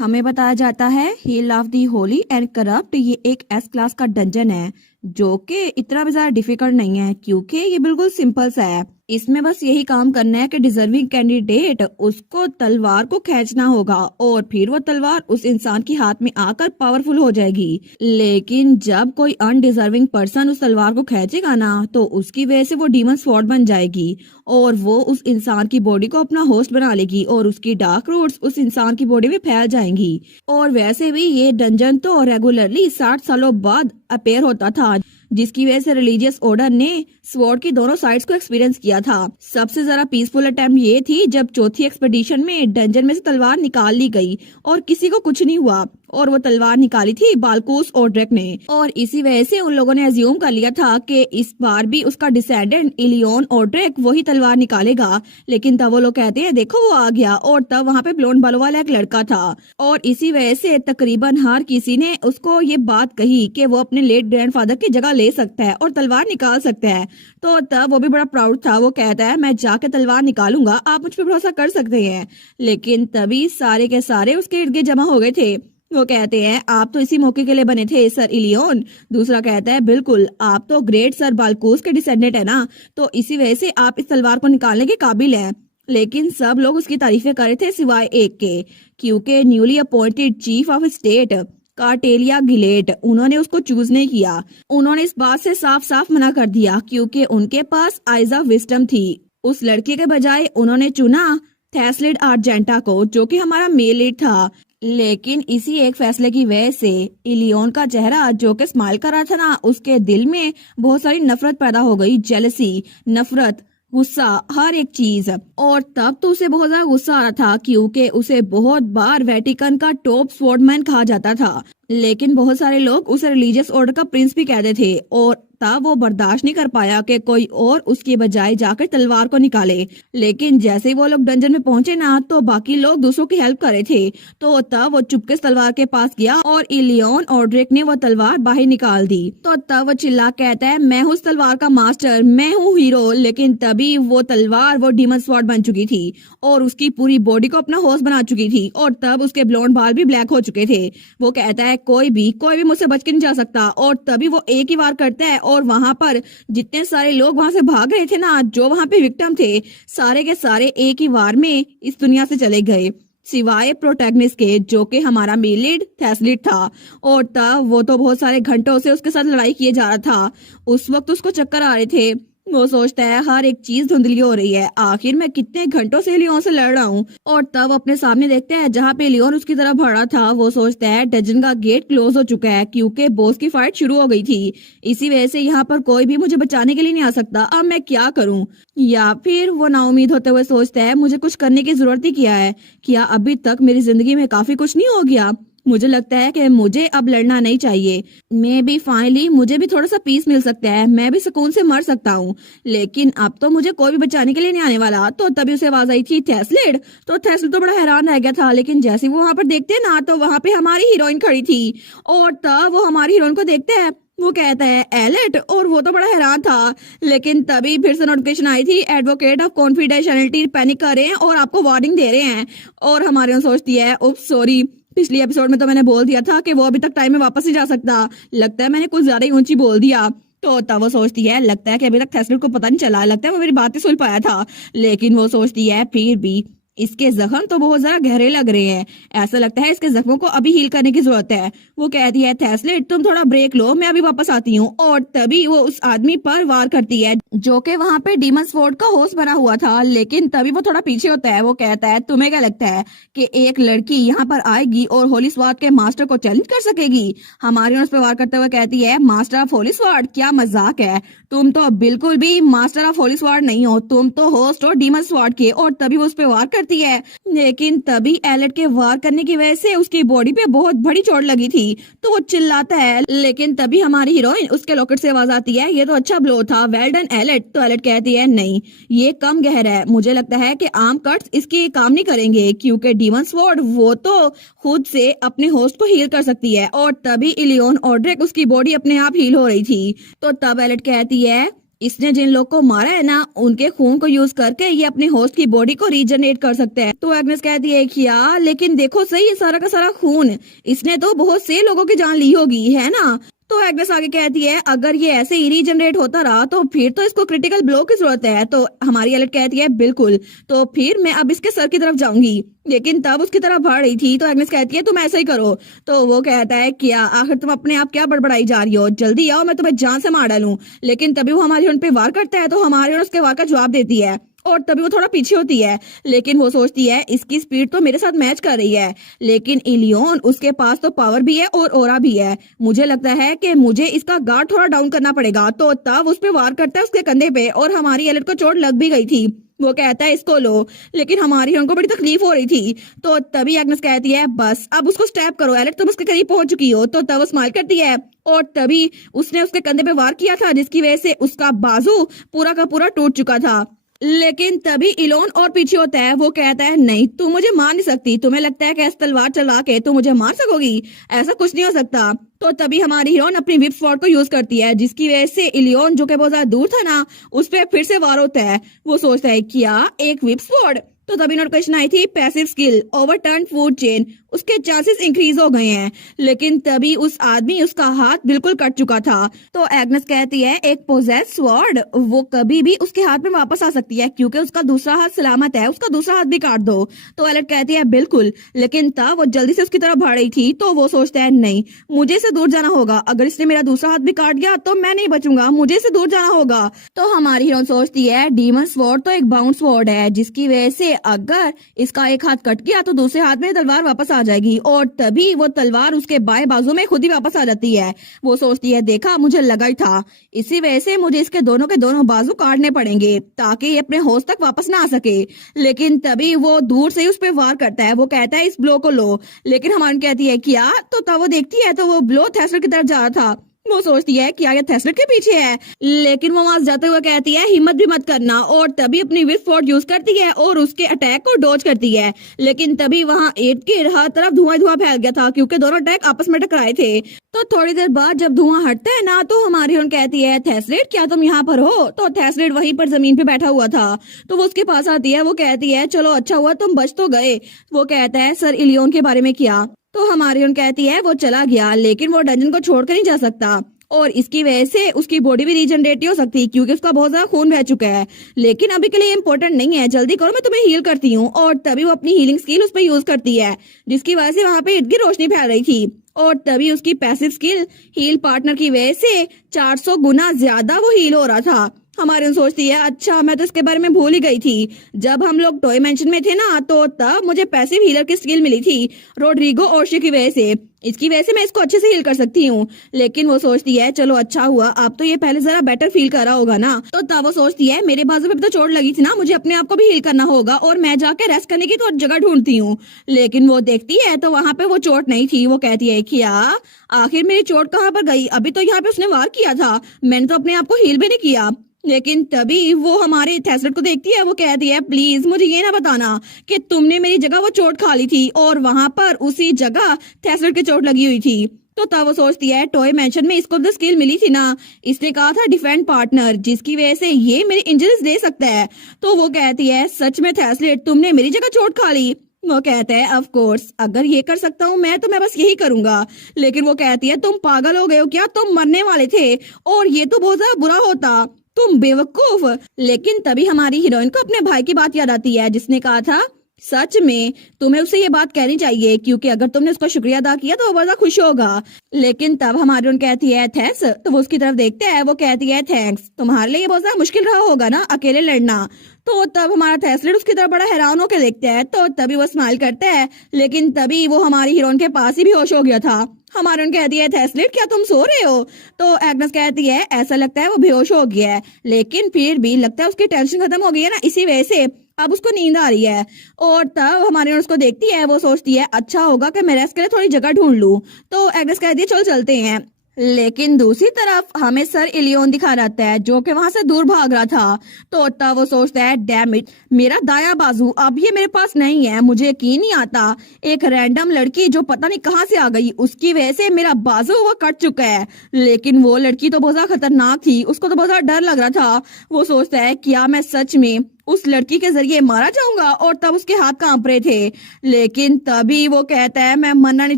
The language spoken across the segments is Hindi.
हमें बताया जाता है heel of the holy and corrupt ये एक एस क्लास का डंजन है जो कि इतना भी ज्यादा डिफिकल्ट नहीं है क्योंकि ये बिल्कुल सिंपल सा है। इसमें बस यही काम करना है कि डिजर्विंग कैंडिडेट उसको तलवार को खींचना होगा और फिर वो तलवार उस इंसान के हाथ में आकर पावरफुल हो जाएगी। लेकिन जब कोई अनडिजर्विंग पर्सन उस तलवार को खींचेगा ना तो उसकी वजह से वो डीमन स्वॉर्ड बन जाएगी और वो उस इंसान की बॉडी को अपना होस्ट बना लेगी और उसकी डार्क रूट्स उस इंसान की बॉडी में फैल जाएंगी। और वैसे भी ये डंजन तो रेगुलरली 60 सालों बाद अपेयर होता था जिसकी वजह से रिलीजियस ऑर्डर ने स्वॉर्ड की दोनों साइड्स को एक्सपीरियंस किया था। सबसे ज्यादा पीसफुल अटेम्प्ट ये थी जब चौथी एक्सपेडिशन में डंजन में से तलवार निकाल ली गई और किसी को कुछ नहीं हुआ और वो तलवार निकाली थी बाल्कोस ऑड्रेक ने। और इसी वजह से उन लोगों ने अज्यूम कर लिया था कि इस बार भी उसका डिसेंडेंट इलियन ऑड्रेक वही तलवार निकालेगा। लेकिन तब वो लोग कहते हैं देखो वो आ गया और तब वहाँ पे ब्लोंड बालों वाला एक लड़का था और इसी वजह से तकरीबन हर किसी ने उसको ये बात कही कि वो अपने लेट ग्रैंडफादर की जगह ले सकता है और तलवार निकाल सकता है। तो तब वो भी बड़ा प्राउड था, वो कहता है मैं जाके तलवार निकालूंगा, आप मुझ पर भरोसा कर सकते हैं। लेकिन तभी सारे के सारे उसके इर्द गिर्द जमा हो गए थे। वो कहते हैं आप तो इसी मौके के लिए बने थे सर इलियन। दूसरा कहता है बिल्कुल, आप तो ग्रेट सर बाल्कोस के डिसेंडेंट है ना, तो इसी वजह से आप इस तलवार को निकालने के काबिल हैं। लेकिन सब लोग उसकी तारीफें कर रहे थे सिवाय एक के, क्योंकि newly appointed chief of state कार्टेलिया गिलेट उन्होंने उसको चूज नहीं किया। उन्होंने इस बात से साफ साफ मना कर दिया क्योंकि उनके पास आइज ऑफ विजडम थी। उस लड़के के बजाय उन्होंने चुना थेस्लिड आर्जेंटा को जो कि हमारा मेल लीड था। लेकिन इसी एक फैसले की वजह से इलियन का चेहरा जो कि स्माइल कर रहा था ना, उसके दिल में बहुत सारी नफरत पैदा हो गई, जेलसी, नफरत, गुस्सा, हर एक चीज। और तब तो उसे बहुत ज्यादा गुस्सा आ रहा था क्योंकि उसे बहुत बार वेटिकन का टॉप स्वॉर्डमैन कहा जाता था। लेकिन बहुत सारे लोग उसे रिलीजियस ऑर्डर का प्रिंस भी कहते थे और तब वो बर्दाश्त नहीं कर पाया कि कोई और उसके बजाय जाकर तलवार को निकाले। लेकिन जैसे ही वो लोग डंजन में पहुंचे ना तो बाकी लोग दूसरों की हेल्प कर रहे थे, तो तब वो चुपके से तलवार के पास गया और इलियन ऑड्रिक ने वो तलवार बाहर निकाल दी। तो तब वो चिल्ला कहता है मैं हूँ उस तलवार का मास्टर, मैं हूँ हीरो। लेकिन तभी वो तलवार वो डीमन स्वॉर्ड बन चुकी थी और उसकी पूरी बॉडी को अपना होस्ट बना चुकी थी और तब उसके ब्लॉन्ड बाल भी ब्लैक हो चुके थे। वो कहता है कोई भी मुझसे बच के नहीं जा सकता। और तभी वो एक ही वार करता है और वहां पर जितने सारे लोग वहां से भाग रहे थे ना, जो वहां पे विक्टिम थे, सारे के सारे एक ही वार में इस दुनिया से चले गए सिवाय प्रोटैगनिस्ट के जो कि हमारा मेल लीड थेस्लिड था। और तब वो तो बहुत सारे घंटों से उसके साथ लड़ाई किए जा रहा था। उस वक्त उसको चक्कर आ रहे थे। वो सोचता है हर एक चीज धुंधली हो रही है, आखिर मैं कितने घंटों से लियोन से लड़ रहा हूँ। और तब अपने सामने देखते हैं जहाँ पे लियोन उसकी तरफ भरा था। वो सोचता है डंजन का गेट क्लोज हो चुका है क्योंकि बॉस की फाइट शुरू हो गई थी। इसी वजह से यहाँ पर कोई भी मुझे बचाने के लिए नहीं आ सकता, अब मैं क्या करूँ। या फिर वो नाउमीद होते हुए सोचता है मुझे कुछ करने की जरूरत ही क्या है, क्या अभी तक मेरी जिंदगी में काफी कुछ नहीं हो गया। मुझे लगता है कि मुझे अब लड़ना नहीं चाहिए। मैं भी फाइनली मुझे भी थोड़ा सा पीस मिल सकता है, मैं भी सुकून से मर सकता हूँ। लेकिन अब तो मुझे कोई भी बचाने के लिए नहीं आने वाला। तो तभी उसे आवाज आई थी थेस्लिड। तो थेस्लिड तो बड़ा हैरान रह गया था। लेकिन जैसे वो वहां पर देखते हैं ना तो वहां पे हमारी हीरोइन खड़ी थी और तब वो हमारी हीरोइन को देखते हैं। वो कहता है एलेट, और वो तो बड़ा हैरान था। लेकिन तभी फिर से नोटिफिकेशन आई थी एडवोकेट ऑफ कॉन्फिडेंशियलिटी पैनिक कर रहे हैं और आपको वार्निंग दे रहे हैं। और हमारी सोचती है उप्स सॉरी, पिछली एपिसोड में तो मैंने बोल दिया था कि वो अभी तक टाइम में वापस नहीं जा सकता, लगता है मैंने कुछ ज्यादा ही ऊंची बोल दिया। तो तब वो सोचती है लगता है कि अभी तक थेस्लिड को पता नहीं चला, लगता है वो मेरी बातें सुन पाया था। लेकिन वो सोचती है फिर भी इसके जख्म तो बहुत ज्यादा गहरे लग रहे हैं, ऐसा लगता है इसके जख्मों को अभी हील करने की जरूरत है। वो कहती है थेस्लिड तुम थोड़ा ब्रेक लो, मैं अभी वापस आती हूँ। और तभी वो उस आदमी पर वार करती है जो कि वहाँ पे डीमन स्वॉर्ड का होस्ट बना हुआ था। लेकिन तभी वो थोड़ा पीछे होता है। वो कहता है तुम्हें क्या लगता है कि एक लड़की यहाँ पर आएगी और होली स्वॉर्ड के मास्टर को चैलेंज कर सकेगी। हमारी उस पर वार करते हुए कहती है मास्टर ऑफ होली स्वॉर्ड, क्या मजाक है, तुम तो बिल्कुल भी मास्टर ऑफ होली स्वॉर्ड नहीं हो, तुम तो होस्ट हो डीमन स्वॉर्ड के। और तभी वो उस पर वार करती है। लेकिन तभी एलेट के वार करने की वजह से उसकी बॉडी पे बहुत बड़ी चोट लगी थी तो वो चिल्लाता है। लेकिन तभी हमारी हीरोइन उसके लॉकेट से आवाज आती है ये तो अच्छा ब्लो था, वेल डन एलेट। तो एलेट कहती है नहीं ये कम गहरा है, मुझे लगता है कि आर्म कट्स इसके काम नहीं करेंगे क्योंकि डीमन स्वॉर्ड वो तो खुद से अपने होस्ट को हील कर सकती है। और तभी इलियन ऑड्रिक उसकी बॉडी अपने आप हील हो रही थी। तो तब एलेट कहती है इसने जिन लोग को मारा है ना, उनके खून को यूज करके ये अपने होस्ट की बॉडी को रीजनरेट कर सकते हैं। तो एग्नेस कहती है कि यार लेकिन देखो सही, ये सारा का सारा खून इसने तो बहुत से लोगों की जान ली होगी, है ना। तो एग्नेस आगे कहती है अगर ये ऐसे ही रीजनरेट होता रहा तो फिर तो इसको क्रिटिकल ब्लो की जरूरत है। तो हमारी एलेट कहती है बिल्कुल, तो फिर मैं अब इसके सर की तरफ जाऊंगी। लेकिन तब उसकी तरफ बढ़ रही थी तो एग्नेस कहती है तुम ऐसा ही करो। तो वो कहता है क्या आखिर तुम अपने आप क्या बड़बड़ाई जा रही हो, जल्दी आओ मैं तुम्हें जान से मार डालूं। लेकिन तभी वो हमारी उन पे वार करता है तो हमारी उन उसके वार का जवाब देती है और तभी वो थोड़ा पीछे होती है। लेकिन वो सोचती है इसकी स्पीड तो मेरे साथ मैच कर रही है, लेकिन इलियन उसके पास तो पावर भी है और ओरा भी है। मुझे लगता है कि मुझे इसका गार्ड थोड़ा डाउन करना पड़ेगा। तो तब उस पे वार करता है उसके कंधे पे और हमारी एलेट को चोट लग भी गई थी। वो कहता है इसको लो, लेकिन हमारी उनको बड़ी तकलीफ हो रही थी। तो तभी एग्नेस कहती है बस अब उसको स्टैप करो एलेट, तुम उसके करीब पहुंच चुकी हो। तो तब वो स्माइल करती है और तभी उसने उसके कंधे पे वार किया था जिसकी वजह से उसका बाजू पूरा का पूरा टूट चुका था। लेकिन तभी इलोन और पीछे होता है। वो कहता है नहीं तुम मुझे मार नहीं सकती, तुम्हें लगता है कि ऐसे तलवार चला के तुम मुझे मार सकोगी, ऐसा कुछ नहीं हो सकता। तो तभी हमारी हीरोइन अपनी विप स्वॉर्ड को यूज करती है जिसकी वजह से इलियन जो कि बहुत ज्यादा दूर था ना, उस पर फिर से वार होता है। वो सोचता है क्या एक विप स्वॉर्ड। तो तभी नोटिफिकेशन आई थी passive skill overturn food chain, उसके चांसेस इंक्रीज हो गए हैं। लेकिन तभी उस आदमी उसका हाथ बिल्कुल कट चुका था। तो एग्नेस कहती है एक पोजेस स्वॉर्ड वो कभी भी उसके हाथ में वापस आ सकती है क्योंकि उसका दूसरा हाथ सलामत है, उसका दूसरा हाथ भी काट दो। तो एलेट कहती है बिल्कुल, लेकिन तब वो जल्दी से उसकी तरफ भाग रही थी तो वो सोचता है नहीं मुझे से दूर जाना होगा, अगर इसने मेरा दूसरा हाथ भी काट गया तो मैं नहीं बचूंगा, मुझे से दूर जाना होगा। तो हमारी हीरोइन सोचती है डीमन स्वॉर्ड तो एक बाउंड स्वॉर्ड है जिसकी वजह से अगर इसका एक हाथ कट गया तो दूसरे हाथ में तलवार वापस आ जाएगी और तभी वो तलवार उसके बाएं बाजू में खुद ही वापस आ जाती है। वो सोचती है देखा मुझे लगा ही था, इसी वजह से मुझे इसके दोनों के दोनों बाजू काटने पड़ेंगे ताकि ये अपने होश तक वापस ना आ सके। लेकिन तभी वो दूर से ही उस पर वार करता है। वो कहता है इस ब्लो को लो, लेकिन हमारी कहती है क्या। तो तब वो देखती है तो वो ब्लो थेस्टर की तरफ जा रहा था। वो सोचती है क्या ये थेस्टर के पीछे है, लेकिन वो वहां जाते हुए कहती है हिम्मत भी मत करना और तभी अपनी विप स्वॉर्ड यूज करती है और उसके अटैक को डॉज करती है। लेकिन तभी वहां एट के हर तरफ धुआं धुआं फैल गया था क्योंकि दोनों अटैक आपस में टकराए थे। तो थोड़ी देर बाद जब धुआं हटता है ना तो हमारी उन कहती है थेस्लेट क्या तुम यहाँ पर हो। तो थेस्लेट वहीं पर जमीन पे बैठा हुआ था। तो वो उसके पास आती है। वो कहती है चलो अच्छा हुआ तुम बच तो गए। वो कहता है सर इलियन के बारे में क्या। तो हमारी उन कहती है वो चला गया लेकिन वो डंजन को छोड़कर नहीं जा सकता और इसकी वजह से उसकी बॉडी भी रीजनरेट हो सकती है क्योंकि उसका बहुत ज्यादा खून बह चुका है। लेकिन अभी के लिए इम्पोर्टेंट नहीं है, जल्दी करो मैं तुम्हें हील करती हूँ। और तभी वो अपनी हीलिंग स्किल उस पर यूज करती है जिसकी वजह से वहां पे इर्द गिर्द रोशनी फैल रही थी और तभी उसकी पैसिव स्किल हील पार्टनर की वजह से 400 गुना ज्यादा वो हील हो रहा था। हमारे सोचती है अच्छा मैं तो इसके बारे में भूल ही गई थी, जब हम लोग टॉय मेंशन में थे ना तो तब मुझे पैसिव हीलर की स्किल मिली थी रोड्रिगो ओर्शी की वजह से, इसकी वजह से मैं इसको अच्छे से हील कर सकती हूँ। लेकिन वो सोचती है चलो अच्छा हुआ अब तो ये पहले जरा बेटर फील कर रहा होगा ना। तो तब वो सोचती है मेरे बाजू पे भी तो चोट लगी थी ना, मुझे अपने आप को भी हील करना होगा और मैं जाके रेस्ट करने की तो जगह ढूंढती हूँ। लेकिन वो देखती है तो वहां पे वो चोट नहीं थी। वो कहती है क्या आखिर मेरी चोट कहाँ पर गई, अभी तो यहाँ पे उसने वार किया था, मैंने तो अपने आप को हील भी नहीं किया। लेकिन तभी वो हमारे थेस्लेट को देखती है। वो कहती है प्लीज मुझे ये ना बताना कि तुमने मेरी जगह वो चोट खा ली थी और वहां पर उसी जगह थेस्लेट की चोट लगी हुई थी। तो तब वो सोचती है टॉय मेंशन में इसको जो स्किल मिली थी ना, इसने कहा था डिफेंड पार्टनर जिसकी वजह से ये मेरी इंजरीज दे सकता है। तो वो कहती है सच में थेस्लेट तुमने मेरी जगह चोट खा ली। वो कहता है ऑफ कोर्स अगर ये कर सकता हूँ मैं तो मैं बस यही करूंगा। लेकिन वो कहती है तुम पागल हो गए हो क्या, तुम मरने वाले थे और ये तो बहुत ज्यादा बुरा होता, तुम बेवकूफ। लेकिन तभी हमारी हीरोइन को अपने भाई की बात याद आती है जिसने कहा था सच में तुम्हें उसे ये बात कहनी चाहिए क्योंकि अगर तुमने उसका शुक्रिया अदा किया तो वो बड़ा खुश होगा। लेकिन तब हमारी उन कहती है थैंक्स। तो वो उसकी तरफ देखते हैं। वो कहती है थैंक्स, तुम्हारे लिए ये बहुत ज्यादा मुश्किल रहा होगा ना अकेले लड़ना। तो तब हमारा थेस्लेट उसकी तरफ बड़ा हैरान होकर देखता है। तो तभी वो स्माइल करता है। लेकिन तभी वो हमारी हीरोइन के पास ही बेहोश हो गया था। हमारी उन कहती है थेस्लेट क्या तुम सो रहे हो। तो एग्नेस कहती है ऐसा लगता है वो बेहोश हो गया है, लेकिन फिर भी लगता है उसकी टेंशन खत्म हो गई है ना, इसी वजह से अब उसको नींद आ रही है। और तब हमारी उसको देखती है। वो सोचती है अच्छा होगा कि मैं रेस्ट के लिए थोड़ी जगह ढूंढ लूं। तो एग्नेस कहती है चलो चलते हैं। लेकिन दूसरी तरफ हमें सर इलियोन दिखा रहता है जो कि वहां से दूर भाग रहा था। तो तब वो सोचता है डैम इट, मेरा दाया बाजू अब ये मेरे पास नहीं है। मुझे यकीन नहीं आता एक रैंडम लड़की जो पता नहीं कहां से आ गई उसकी वजह से मेरा बाजू वो कट चुका है। लेकिन वो लड़की तो बहुत ज्यादा खतरनाक थी, उसको तो बहुत ज्यादा डर लग रहा था। वो सोचता है क्या मैं सच में उस लड़की के जरिए मारा जाऊंगा, और तब उसके हाथ कांप रहे थे। लेकिन तभी वो कहता है मैं मरना नहीं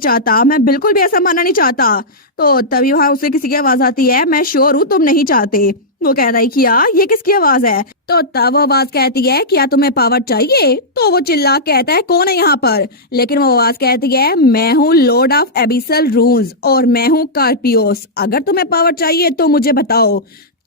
चाहता, मैं बिल्कुल भी ऐसा मरना नहीं चाहता। तो तभी वहां उसे किसी की आवाज आती है, मैं श्योर हूँ तुम नहीं चाहते। वो कहता है क्या ये किसकी आवाज है? तो तब वो आवाज कहती है क्या तुम्हें पावर चाहिए? तो वो चिल्ला कहता है कौन है यहाँ पर? लेकिन वो आवाज कहती है मैं हूँ लॉर्ड ऑफ एबिसल रून्स और मैं हूँ कार्पियोस। अगर तुम्हें पावर चाहिए तो मुझे बताओ,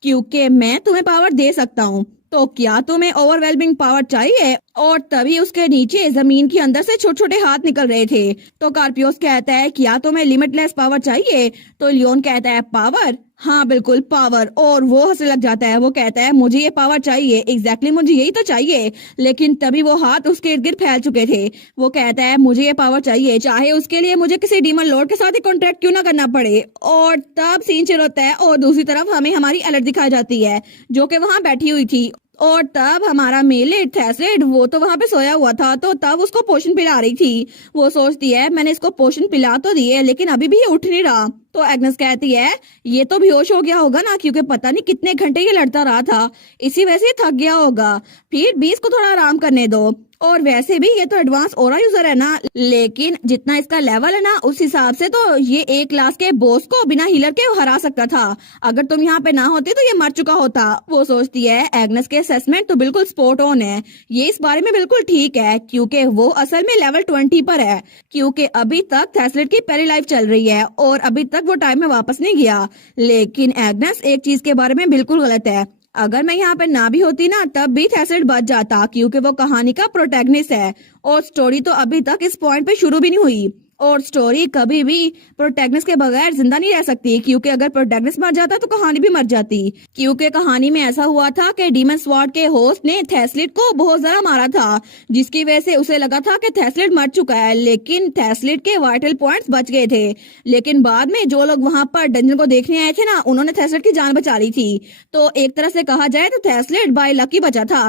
क्योंकि मैं तुम्हें पावर दे सकता हूँ। तो क्या तुम्हें ओवरवेलमिंग पावर चाहिए? और तभी उसके नीचे जमीन के अंदर से छोटे छोटे हाथ निकल रहे थे। तो कार्पियोस कहता है क्या तुम्हें लिमिटलेस पावर चाहिए? तो लियोन कहता है पावर, हाँ बिल्कुल पावर। और वो हंसने लग जाता है। वो कहता है मुझे ये पावर चाहिए, एग्जैक्टली मुझे यही तो चाहिए। लेकिन तभी वो हाथ उसके इर्द गिर्द फैल चुके थे। वो कहता है मुझे ये पावर चाहिए, चाहे उसके लिए मुझे किसी डीमन लॉर्ड के साथ ही कॉन्ट्रैक्ट क्यों ना करना पड़े। और तब सीन शुरू होता है और दूसरी तरफ हमें हमारी अलर्ट दिखाई जाती है जो कि वहां बैठी हुई थी। और तब हमारा मेलेट थैसेड वो तो वहां पे सोया हुआ था। तो तब उसको पोशन पिला रही थी। वो सोचती है मैंने इसको पोशन पिला तो दिए लेकिन अभी भी ये उठ नहीं रहा। तो एग्नेस कहती है ये तो बेहोश हो गया होगा ना, क्योंकि पता नहीं कितने घंटे ये लड़ता रहा था, इसी वजह से थक गया होगा। फिर 20 को थोड़ा आराम करने दो। और वैसे भी ये तो एडवांस ओरा यूजर है ना, लेकिन जितना इसका लेवल है ना उस हिसाब से तो ये एक क्लास के बॉस को बिना हीलर के हरा सकता था। अगर तुम यहाँ पे ना होते तो ये मर चुका होता। वो सोचती है एग्नेस के असेसमेंट तो बिल्कुल स्पॉट ऑन है, ये इस बारे में बिल्कुल ठीक है, क्योंकि वो असल में लेवल 20 पर है। क्योंकि अभी तक थैसलेट की पहली लाइफ चल रही है और अभी तक वो टाइम में वापस नहीं गया। लेकिन एग्नेस एक चीज के बारे में बिल्कुल गलत है। अगर मैं यहाँ पे ना भी होती ना तब भी थैसलेट बच जाता, क्योंकि वो कहानी का प्रोटैगनिस्ट है और स्टोरी तो अभी तक इस पॉइंट पे शुरू भी नहीं हुई। और स्टोरी कभी भी प्रोटैगनिस्ट के बगैर जिंदा नहीं रह सकती, क्योंकि अगर प्रोटैगनिस्ट मर जाता तो कहानी भी मर जाती। क्योंकि कहानी में ऐसा हुआ था कि डीमन स्वॉर्ड के होस्ट ने थैसलेट को बहुत ज्यादा मारा था, जिसकी वजह से उसे लगा था कि थैसलेट मर चुका है। लेकिन थैसलेट के वाइटल पॉइंट्स बच गए थे। लेकिन बाद में जो लोग वहां पर डंजन को देखने आए थे ना, उन्होंने थैसलेट की जान बचा ली थी। तो एक तरह से कहा जाए तो थैसलेट बाय लकी बचा था।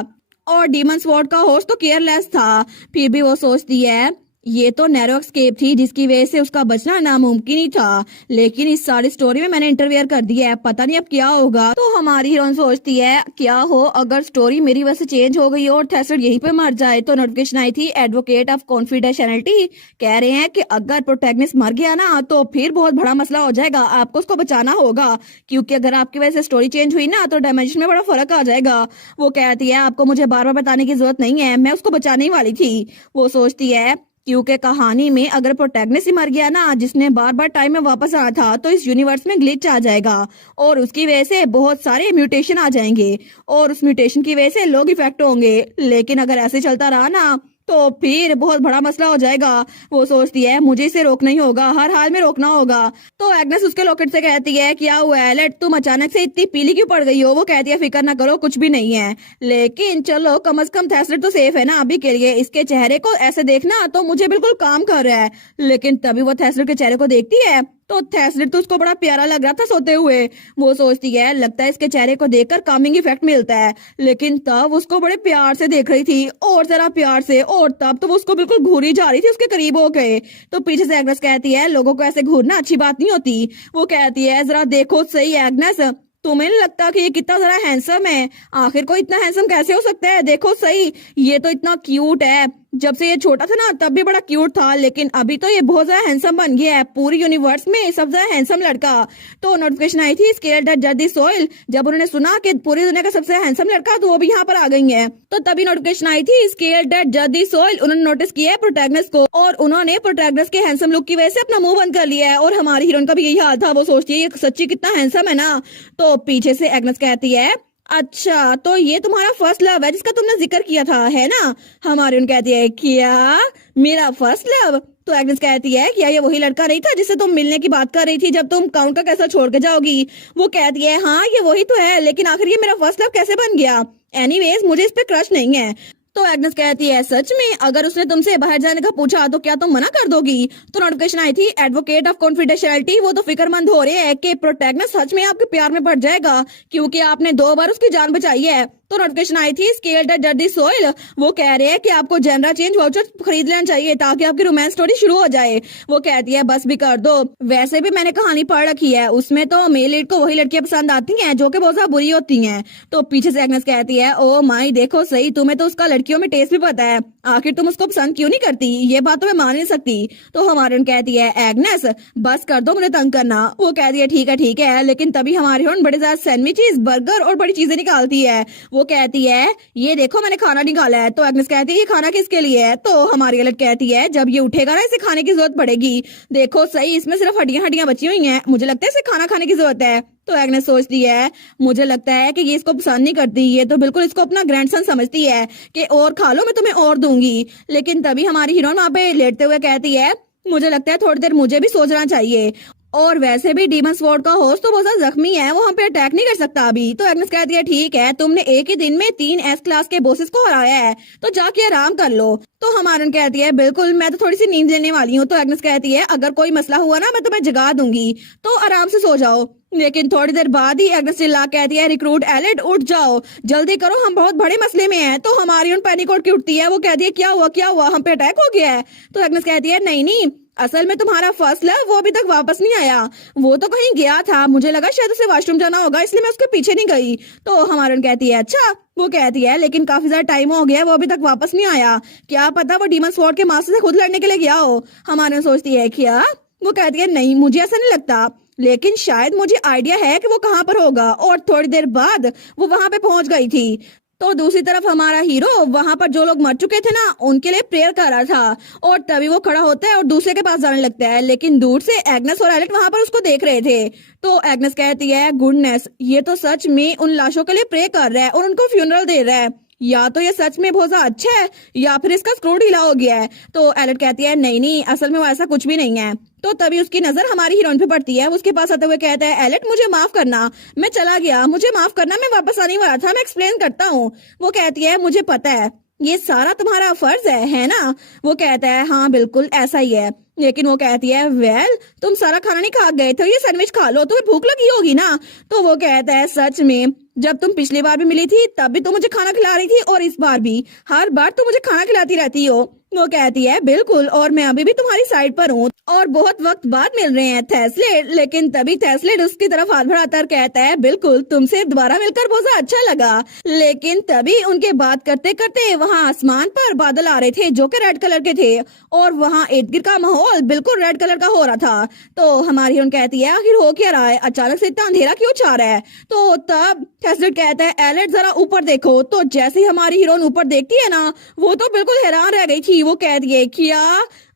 और डीमन स्वॉर्ड का होस्ट तो केयरलेस था। फिर भी वो सोचती है ये तो नैरो एस्केप थी जिसकी वजह से उसका बचना नामुमकिन ही था। लेकिन इस सारी स्टोरी में मैंने इंटरफेयर कर दिया है, पता नहीं अब क्या होगा। तो हमारी हीरोइन सोचती है क्या हो अगर स्टोरी मेरी वजह से चेंज हो गई और थैसलेट यहीं पे मर जाए। तो नोटिफिकेशन आई थी एडवोकेट ऑफ कॉन्फिडेंशियलिटी कह रहे हैं कि अगर प्रोटैगनिस्ट मर गया ना तो फिर बहुत बड़ा मसला हो जाएगा, आपको उसको बचाना होगा, क्योंकि अगर आपकी वजह से स्टोरी चेंज हुई ना तो डायमेंशन में बड़ा फर्क आ जाएगा। वो कहती है आपको मुझे बार बार बताने की जरूरत नहीं है, मैं उसको बचाने ही वाली थी। वो सोचती है क्योंकि कहानी में अगर प्रोटैगनिस्ट ही मर गया ना जिसने बार बार टाइम में वापस आना था तो इस यूनिवर्स में ग्लिच आ जाएगा और उसकी वजह से बहुत सारे म्यूटेशन आ जाएंगे और उस म्यूटेशन की वजह से लोग इफेक्ट होंगे। लेकिन अगर ऐसे चलता रहा ना तो फिर बहुत बड़ा मसला हो जाएगा। वो सोचती है मुझे इसे रोकना ही होगा, हर हाल में रोकना होगा। तो एग्नेस उसके लॉकेट से कहती है क्या हुआ एलेट, तुम अचानक से इतनी पीली क्यों पड़ गई हो? वो कहती है फिक्र ना करो कुछ भी नहीं है, लेकिन चलो कम से कम थैसलेट तो सेफ है ना अभी के लिए। इसके चेहरे को ऐसे देखना तो मुझे बिल्कुल काम कर रहा है। लेकिन तभी वो थैसलेट के चेहरे को देखती है तो थैसलेट तो उसको बड़ा प्यारा लग रहा था सोते हुए। वो सोचती है लगता है इसके चेहरे को देखकर कामिंग इफेक्ट मिलता है। लेकिन तब उसको बड़े प्यार से देख रही थी और जरा प्यार से, और तब तो वो उसको बिल्कुल घूरी जा रही थी उसके करीब हो गए। तो पीछे से एग्नेस कहती है लोगों को ऐसे घूरना अच्छी बात नहीं होती। वो कहती है जरा देखो सही एग्नेस, तुम्हें नहीं लगता कि ये कितना जरा हैंडसम है? आखिर को इतना हैंडसम कैसे हो सकता है? देखो सही, ये तो इतना क्यूट है, जब से ये छोटा था ना तब भी बड़ा क्यूट था, लेकिन अभी तो ये बहुत ज्यादा हैंडसम बन गया है, पूरी यूनिवर्स में सबसे ज्यादा हैंडसम लड़का। तो नोटिफिकेशन आई थी स्केल डेट जर्दी सोइल, जब उन्होंने सुना कि पूरी दुनिया का सबसे हैंडसम लड़का तो वो भी यहाँ पर आ गई है। तो तभी नोटिफिकेशन आई थी स्केल डेट जर्दी सोइल, उन्होंने नोटिस किया है प्रोटैगनिस्ट को और उन्होंने प्रोटैगनिस्ट के हैंडसम लुक की वजह से अपना मुंह बंद कर लिया है। और हमारी हीरोइन का भी यही हाल था, वो सोचती है ये सच्ची कितना हैंडसम है ना। तो पीछे से एग्नेस कहती है अच्छा तो ये तुम्हारा फर्स्ट लव है जिसका तुमने जिक्र किया था है ना? हमारी उन कहती है क्या मेरा फर्स्ट लव? तो एग्नेस कहती है क्या ये वही लड़का नहीं था जिससे तुम मिलने की बात कर रही थी जब तुम काउंट का कैसा छोड़ के जाओगी? वो कहती है हाँ ये वही तो है, लेकिन आखिर ये मेरा फर्स्ट लव कैसे बन गया? एनीवेज मुझे इस पे क्रश नहीं है। तो एग्नेस कहती है सच में, अगर उसने तुमसे बाहर जाने का पूछा तो क्या तुम मना कर दोगी? तो नोटिफिकेशन आई थी एडवोकेट ऑफ कॉन्फिडेंशियलिटी, वो तो फिक्रमंद हो रहे हैं कि प्रोटैगनिस्ट सच में आपके प्यार में पड़ जाएगा क्योंकि आपने 2 बार उसकी जान बचाई है। तो नोटिफिकेशन आई थी स्केल्ड एट द सोइल, वो कह रहे हैं कि आपको जनरल चेंज वाउचर खरीद लेना चाहिए ताकि आपकी रोमांस स्टोरी शुरू हो जाए। वो कहती है बस भी कर दो, वैसे भी मैंने कहानी पढ़ रखी है, उसमें तो मेल लीड को वही लड़कियां पसंद आती हैं जो कि बहुत ज्यादा बुरी होती हैं। तो पीछे से एग्नेस कहती है ओ माई देखो सही, तुम्हें तो उसका लड़कियों में टेस्ट भी पता है, आखिर तुम उसको पसंद क्यों नहीं करती? ये बात तो मैं मान नहीं सकती। तो हमारे कहती है एग्नेस बस कर दो मुझे तंग करना। वो कहती है ठीक है, लेकिन तभी हमारी बड़े ज्यादा सैंडविचेस, बर्गर और बड़ी चीजें निकालती है। वो कहती है ये देखो मैंने खाना निकाला है। तो एग्नेस कहती है ये खाना किसके लिए है? तो हमारी अलर्ट कहती है जब ये उठेगा ना इसे खाने की जरूरत पड़ेगी, देखो सही इसमें सिर्फ हड्डियां बची हुई हैं, मुझे लगता है इसे खाना खाने की जरूरत है। तो एग्नेस सोचती है मुझे लगता है कि ये इसको पसंद नहीं करती, ये तो बिल्कुल इसको अपना ग्रैंडसन समझती है कि और खा लो मैं तुम्हें और दूंगी। लेकिन तभी हमारी हीरोइन वहां पे लेटते हुए कहती है मुझे लगता है थोड़ी देर मुझे भी सोचना चाहिए, और वैसे भी डीमन स्वॉर्ड का होस्ट तो बहुत ज्यादा जख्मी है, वो हम पे अटैक नहीं कर सकता अभी। तो एग्नेस कहती है ठीक है, तुमने एक ही दिन में 3 एस क्लास के बॉसेस को हराया है तो जाके आराम कर लो। तो हमारन कहती है बिल्कुल मैं तो थोड़ी सी नींद लेने वाली हूँ। तो एग्नेस कहती है अगर कोई मसला हुआ ना मैं तुम्हें जगा दूंगी तो आराम से सो जाओ। लेकिन थोड़ी देर बाद ही एग्नेस चिल्ला कहती है रिक्रूट एलिड उठ जाओ, जल्दी करो हम बहुत बड़े मसले में हैं। तो हमारी पैनिक उठ के उठती है, वो कहती है क्या हुआ हम पे अटैक हो गया है? तो एग्नेस कहती है नहीं, असल में तुम्हारा फर्स्ट लव वो अभी तक वापस नहीं आया, वो तो कहीं गया था, मुझे लगा शायद उसे वॉशरूम जाना होगा इसलिए मैं उसके पीछे नहीं गई। तो हमारन कहती है अच्छा। वो कहती है लेकिन काफी ज्यादा टाइम हो गया वो अभी तक वापस नहीं आया, क्या पता वो डीमन स्वॉर्ड के मास्टर से खुद लड़ने के लिए गया हो। हमारन सोचती है क्या? वो कहती है नहीं मुझे ऐसा नहीं लगता, लेकिन शायद मुझे आइडिया है कि वो कहाँ पर होगा। और थोड़ी देर बाद वो वहां पे पहुंच गई थी। तो दूसरी तरफ हमारा हीरो वहां पर जो लोग मर चुके थे ना उनके लिए प्रेयर कर रहा था, और तभी वो खड़ा होता है और दूसरे के पास जाने लगता है, लेकिन दूर से एग्नेस और एलेट वहां पर उसको देख रहे थे। तो एग्नेस कहती है गुडनेस, ये तो सच में उन लाशों के लिए प्रे कर रहा है और उनको फ्यूनरल दे रहा है, या तो ये सच में बहुत ज्यादा अच्छा है या फिर इसका स्क्रू ढीला हो गया है। तो एलेट कहती है नहीं असल में वो ऐसा कुछ भी नहीं है। तो तभी उसकी नजर हमारी हीरोइन पे पड़ती है, उसके पास आते हुए कहता है एलेट मुझे माफ करना, मैं चला गया, मुझे माफ करना, मैं वापस आने वाला था, मैं एक्सप्लेन करता हूँ। वो कहती है मुझे पता है ये सारा तुम्हारा फर्ज है ना? वो कहता है हाँ बिल्कुल ऐसा ही है। लेकिन वो कहती है वेल तुम सारा खाना नहीं खा गए थे, ये सैंडविच खा लो, तुम्हें भूख लगी होगी ना? तो वो कहता है सच में जब तुम पिछली बार भी मिली थी तब भी तुम मुझे खाना खिला रही थी और इस बार भी, हर बार तुम मुझे खाना खिलाती रहती हो। वो कहती है बिल्कुल, और मैं अभी भी तुम्हारी साइड पर हूँ और बहुत वक्त बाद मिल रहे हैं थेस्लेट। लेकिन तभी थेस्लेट उसकी तरफ हाथ बढ़ाता कहता है बिल्कुल तुमसे दोबारा मिलकर बहुत अच्छा लगा। लेकिन तभी उनके बात करते करते वहाँ आसमान पर बादल आ रहे थे जो कि रेड कलर के थे, और वहाँ इर्द गिर्द का माहौल बिल्कुल रेड कलर का हो रहा था। तो हमारी उन कहती है आखिर हो क्या रहा है, अचानक से इतना अंधेरा क्यों छा रहा है? तो तब थेस्लेट कहता है एलेट जरा ऊपर देखो। तो जैसे ही हमारी हीरोइन ऊपर देखती है ना वो तो बिल्कुल हैरान रह गई थी। वो कहती है क्या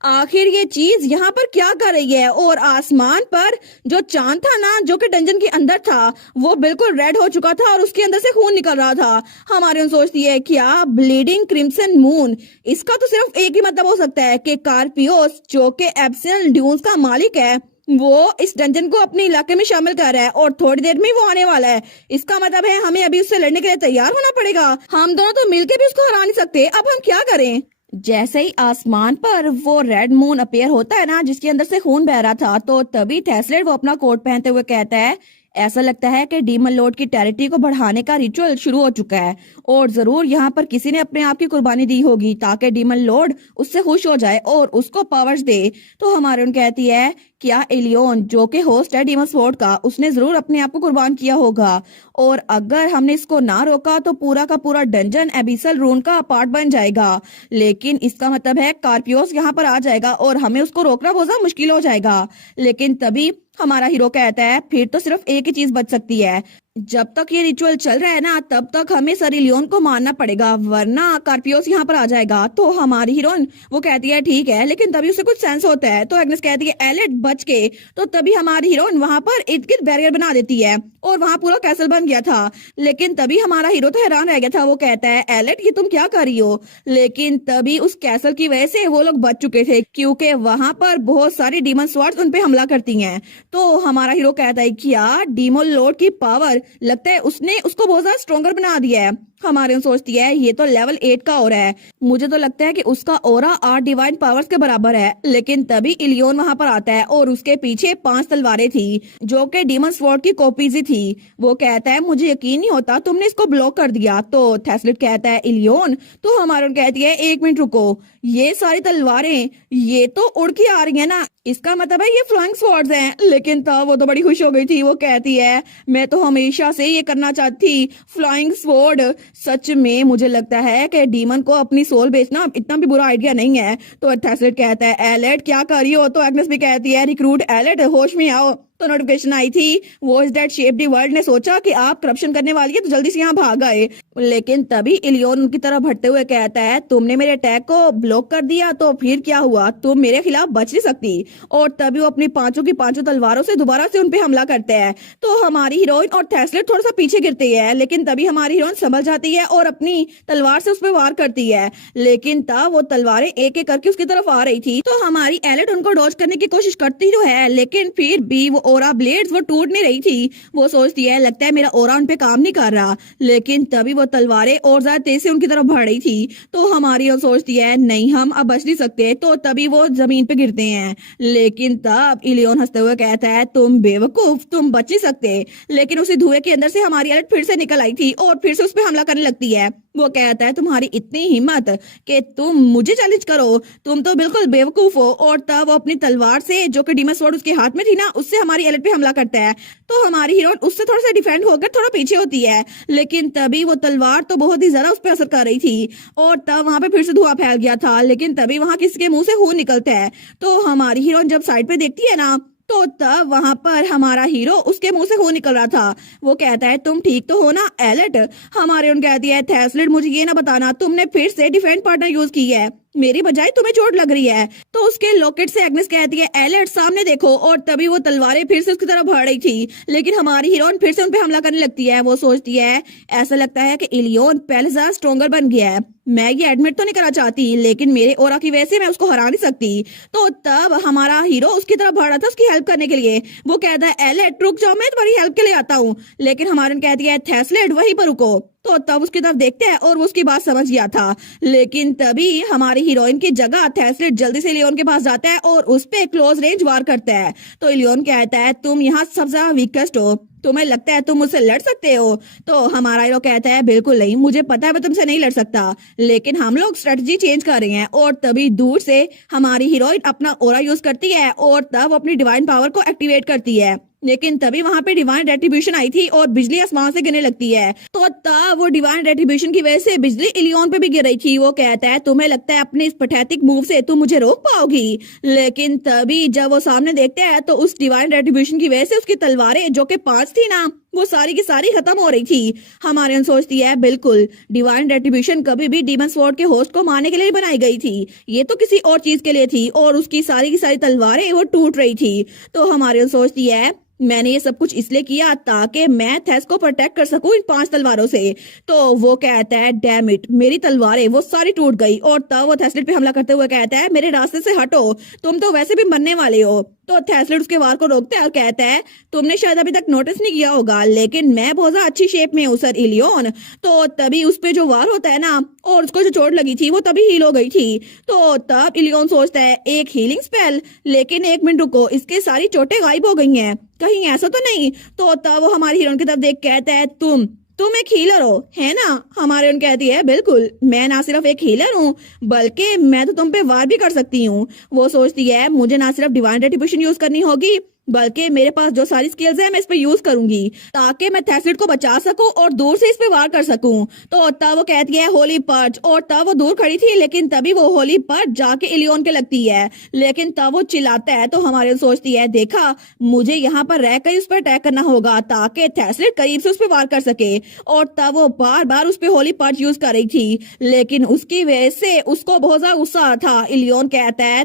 आखिर ये चीज यहाँ पर क्या कर रही है? और आसमान पर जो चांद था ना जो कि डंजन के अंदर था वो बिल्कुल रेड हो चुका था और उसके अंदर से खून निकल रहा था। हमारी सोचती है क्या ब्लीडिंग क्रिम्सन मून, इसका तो सिर्फ एक ही मतलब हो सकता है कि कार्पियोस जो कि एब्सिनल ड्यून्स का मालिक है वो इस डंजन को अपने इलाके में शामिल कर रहा है और थोड़ी देर में वो आने वाला है। इसका मतलब है हमें अभी उससे लड़ने के लिए तैयार होना पड़ेगा, हम दोनों तो मिलकर भी उसको हरा नहीं सकते, अब हम क्या करें? जैसे ही आसमान पर वो रेड मून अपीयर होता है ना जिसके अंदर से खून बह रहा था, तो तभी थेस्लेट वो अपना कोट पहनते हुए कहता है ऐसा लगता है कि डीमन लॉर्ड की टेरिटरी को बढ़ाने का रिचुअल शुरू हो चुका है और जरूर यहाँ पर किसी ने अपने आप की कुर्बानी दी होगी ताकि डीमन लॉर्ड उससे खुश हो जाए और उसको पावर्स दे। तो हमारे उन कहती है क्या एलियोन जो कि होस्ट है डीमन स्वॉर्ड का, उसने जरूर अपने आप को कुर्बान किया होगा, और अगर हमने इसको ना रोका तो पूरा का पूरा डंजन एबिसल रून का पार्ट बन जाएगा। लेकिन इसका मतलब है कार्पियोस यहाँ पर आ जाएगा और हमें उसको रोकना बहुत ज्यादा मुश्किल हो जाएगा। लेकिन तभी हमारा हीरो कहता है फिर तो सिर्फ एक ही चीज बच सकती है, जब तक ये रिचुअल चल रहा है ना तब तक हमें सर इलियोन को मारना पड़ेगा वरना कार्पियोस यहाँ पर आ जाएगा। तो हमारी हीरोइन वो कहती है ठीक है, लेकिन तभी उसे कुछ सेंस होता है। तो एग्नेस कहती है एलेट बच के। तो तभी हमारी हीरोइन वहां पर इर्द गिर्द बैरियर बना देती है और वहां पूरा कैसल बन गया था। लेकिन तभी हमारा हीरो तो हैरान रह गया था, वो कहता है एलेट ये तुम क्या कर रही हो? लेकिन तभी उस कैसल की वजह से वो लोग बच चुके थे क्योंकि वहां पर बहुत सारी डीमन स्वॉर्ड्स उन पे हमला करती हैं। तो हमारा हीरो कहता है क्या डीमन लॉर्ड की पावर, लगता है उसने उसको बहुत ज्यादा स्ट्रॉन्गर बना दिया है हमारे सोचती है ये तो लेवल 8 का ओरा है, मुझे तो लगता है कि उसका ओरा 8 डिवाइन पावर्स के बराबर है। लेकिन तभी इलियोन वहां पर आता है और उसके पीछे 5 तलवारें थी जो कि डीमन स्वॉर्ड की कॉपीज ही थी। वो कहता है मुझे यकीन नहीं होता तुमने इसको ब्लॉक कर दिया। तो थेस्लिट कहता है इलियोन, तो हमारे कहती है 1 मिनट रुको, ये सारी तलवारें ये तो उड़ के आ रही है ना, इसका मतलब है ये फ्लाइंग स्वॉर्ड्स हैं। लेकिन तब वो तो बड़ी खुश हो गई थी, वो कहती है मैं तो हमेशा से ये करना चाहती थी, फ्लाइंग स्वॉर्ड। सच में मुझे लगता है कि डीमन को अपनी सोल बेचना इतना भी बुरा आइडिया नहीं है। तो थेस्लिट कहता है एलेट क्या कर रही हो? तो एग्नेस भी कहती है रिक्रूट एलेट होश में आओ। तो नोटिफिकेशन आई थी वो is that shape the world ने सोचा कि आप करप्शन करने वाली है तो जल्दी से यहाँ भाग आए। लेकिन तभी इलियोन उनकी तरफ बढ़ते हुए कहता है तुमने मेरे अटैक को ब्लॉक कर दिया तो फिर क्या हुआ, तुम मेरे खिलाफ बच नहीं सकती। और तभी वो अपनी पांचों की पांचों तलवारों से दोबारा से उनपे हमला करते हैं। तो हमारी हीरोइन और थेस्लिट थोड़ा सा पीछे गिरती है, लेकिन तभी हमारी हीरोइन संभल जाती है और अपनी तलवार से उस पर वार करती है। लेकिन तब वो तलवारें एक एक करके उसकी तरफ आ रही थी। तो हमारी एलेट उनको डॉज करने की कोशिश करती तो है, लेकिन फिर भी वो ओरा ब्लेड्स वो टूट नहीं रही थी। वो सोचती है लगता है मेरा ओरा उन पे काम नहीं कर रहा। लेकिन तभी वो तलवारें और ज्यादा तेज से उनकी तरफ बढ़ रही थी। तो हमारी वो सोचती है नहीं हम अब बच नहीं सकते। तो तभी वो जमीन पे गिरते हैं। लेकिन तब इलियोन हंसते हुए कहता है तुम बेवकूफ, तुम बच नहीं सकते। लेकिन उसी धुएं के अंदर से हमारी एलेट फिर से निकल आई थी और फिर से उस पर हमला करने लगती है। वो कहता है तुम्हारी इतनी हिम्मत कि तुम मुझे चैलेंज करो, तुम तो बिल्कुल बेवकूफ हो। और तब वो अपनी तलवार से जो कि डीमन स्वॉर्ड उसके हाथ में थी ना, उससे हमारी एलेट पे हमला करता है। तो हमारी हीरोइन उससे थोड़ा सा डिफेंड होकर थोड़ा पीछे होती है। लेकिन तभी वो तलवार तो बहुत ही ज्यादा उस पर असर कर रही थी और तब वहां पे फिर से धुआं फैल गया था। लेकिन तभी वहां किसी के मुंह से खून निकलता है। तो हमारी हीरोइन जब साइड पे देखती है ना, तो तब वहां पर हमारा हीरो उसके मुंह से खून निकल रहा था। वो कहता है तुम ठीक तो हो ना एलेट? हमारे उन कहती है थेस्लिट मुझे ये ना बताना तुमने फिर से डिफेंड पार्टनर यूज की है, मेरी बजाय तुम्हें चोट लग रही है। तो उसके लॉकेट से एग्नेस कहती है एलेट सामने देखो। और तभी वो तलवारें फिर से उसकी तरफ बढ़ रही थी। लेकिन हमारी हीरोइन फिर से उन पे हमला करने लगती है। वो सोचती है ऐसा लगता है कि इलियोन पहले ज्यादा स्ट्रोंगर बन गया है। मैं ये एडमिट तो नहीं करना चाहती, लेकिन मेरे ओरा की वजह से मैं उसको हरा नहीं सकती। तो तब हमारा हीरो उसकी तरफ बढ़ रहा था उसकी हेल्प करने के लिए। वो कहता है एलेट रुक जाओ, मैं तुम्हारी हेल्प के लिए आता हूँ। लेकिन हमारी कहती है थेस्लिट वहीं पर रुको। तो तब उसकी तरफ देखते हैं और वो उसकी बात समझ गया था। लेकिन तभी हमारी हीरोइन की जगह थेस्लिट जल्दी से इलियोन के पास जाता है और उस पे क्लोज रेंज वार करता है। तो इलियोन कहता है तुम यहाँ सबसे ज्यादा वीकेस्ट हो, तुम्हें लगता है तुम मुझसे लड़ सकते हो? तो हमारा हीरो कहता है बिल्कुल नहीं, मुझे पता है मैं तुमसे नहीं लड़ सकता, लेकिन हम लोग स्ट्रेटजी चेंज कर रहे हैं। और तभी दूर से हमारी हीरोइन अपना ओरा यूज करती है और तब अपनी डिवाइन पावर को एक्टिवेट करती है। लेकिन तभी वहां पे डिवाइन रेट्रिब्यूशन आई थी और बिजली आसमान से गिरने लगती है। तो तब वो डिवाइन रेट्रिब्यूशन की वजह से बिजली इलियोन पे भी गिर रही थी। वो कहता है तुम्हें लगता है अपने इस पैथेटिक मूव से तुम मुझे रोक पाओगी? लेकिन तभी जब वो सामने देखते हैं तो उस डिवाइन रेट्रिब्यूशन की वजह से उसकी तलवारें जो कि 5 थी ना, वो सारी की सारी खत्म हो रही थी। हमारे सोचती है बिल्कुल डिवाइन रेट्रिब्यूशन कभी भी डीमन स्वॉर्ड के होस्ट को मारने के लिए बनाई गई थी, ये तो किसी और चीज के लिए थी। और उसकी सारी की सारी तलवारें वो टूट रही थी। तो हमारे सोचती है मैंने ये सब कुछ इसलिए किया ताकि मैं थेस को प्रोटेक्ट कर सकूं इन 5 तलवारों से। तो वो कहता है डैम इट, मेरी तलवारें वो सारी टूट गई। और तब वो थेस्लिट पे हमला करते हुए कहता है मेरे रास्ते से हटो, तुम तो वैसे भी मरने वाले हो। तो थेस्लिट उसके वार को रोकता है और कहता है तुमने शायद अभी तक नोटिस नहीं किया होगा, लेकिन मैं बहुत ज्यादा अच्छी शेप में हूँ सर इलियोन। तो तभी उस पे जो वार होता है ना, और उसको जो चोट लगी थी वो तभी हील हो गई थी। तो तब इलियोन सोचता है एक हीलिंग स्पेल, लेकिन 1 मिनट रुको, इसके सारी चोटें गायब हो गई हैं, कहीं ऐसा तो नहीं? तो तब वो हमारी हीरोइन की तरफ देख कहता है तुम एक हीलर हो है ना? हमारे उन कहती है बिल्कुल, मैं ना सिर्फ एक हीलर हूँ बल्कि मैं तो तुम पे वार भी कर सकती हूँ। वो सोचती है मुझे ना सिर्फ डिवाइन रेट्रिब्यूशन यूज करनी होगी बल्कि मेरे पास जो सारी स्किल्स है मैं इस पे यूज करूंगी ताकि मैं थेस्लिट को बचा सकूं और दूर से इस पे वार कर सकूं। तो तब वो कहती है होली पर्च। और तब वो दूर खड़ी थी, लेकिन तभी वो होली पर्च जाके इलियोन के लगती है। लेकिन तब वो चिल्लाता है। तो हमारे सोचती है देखा, मुझे यहाँ पर रहकर उस पर अटैक करना होगा ताकि थेस्लिट करीब से उस पर वार कर सके। और तब वो बार बार उस पर होली पर्च यूज कर रही थी, लेकिन उसकी वजह से उसको बहुत ज्यादा गुस्सा आ रहा था। इलियोन कहता है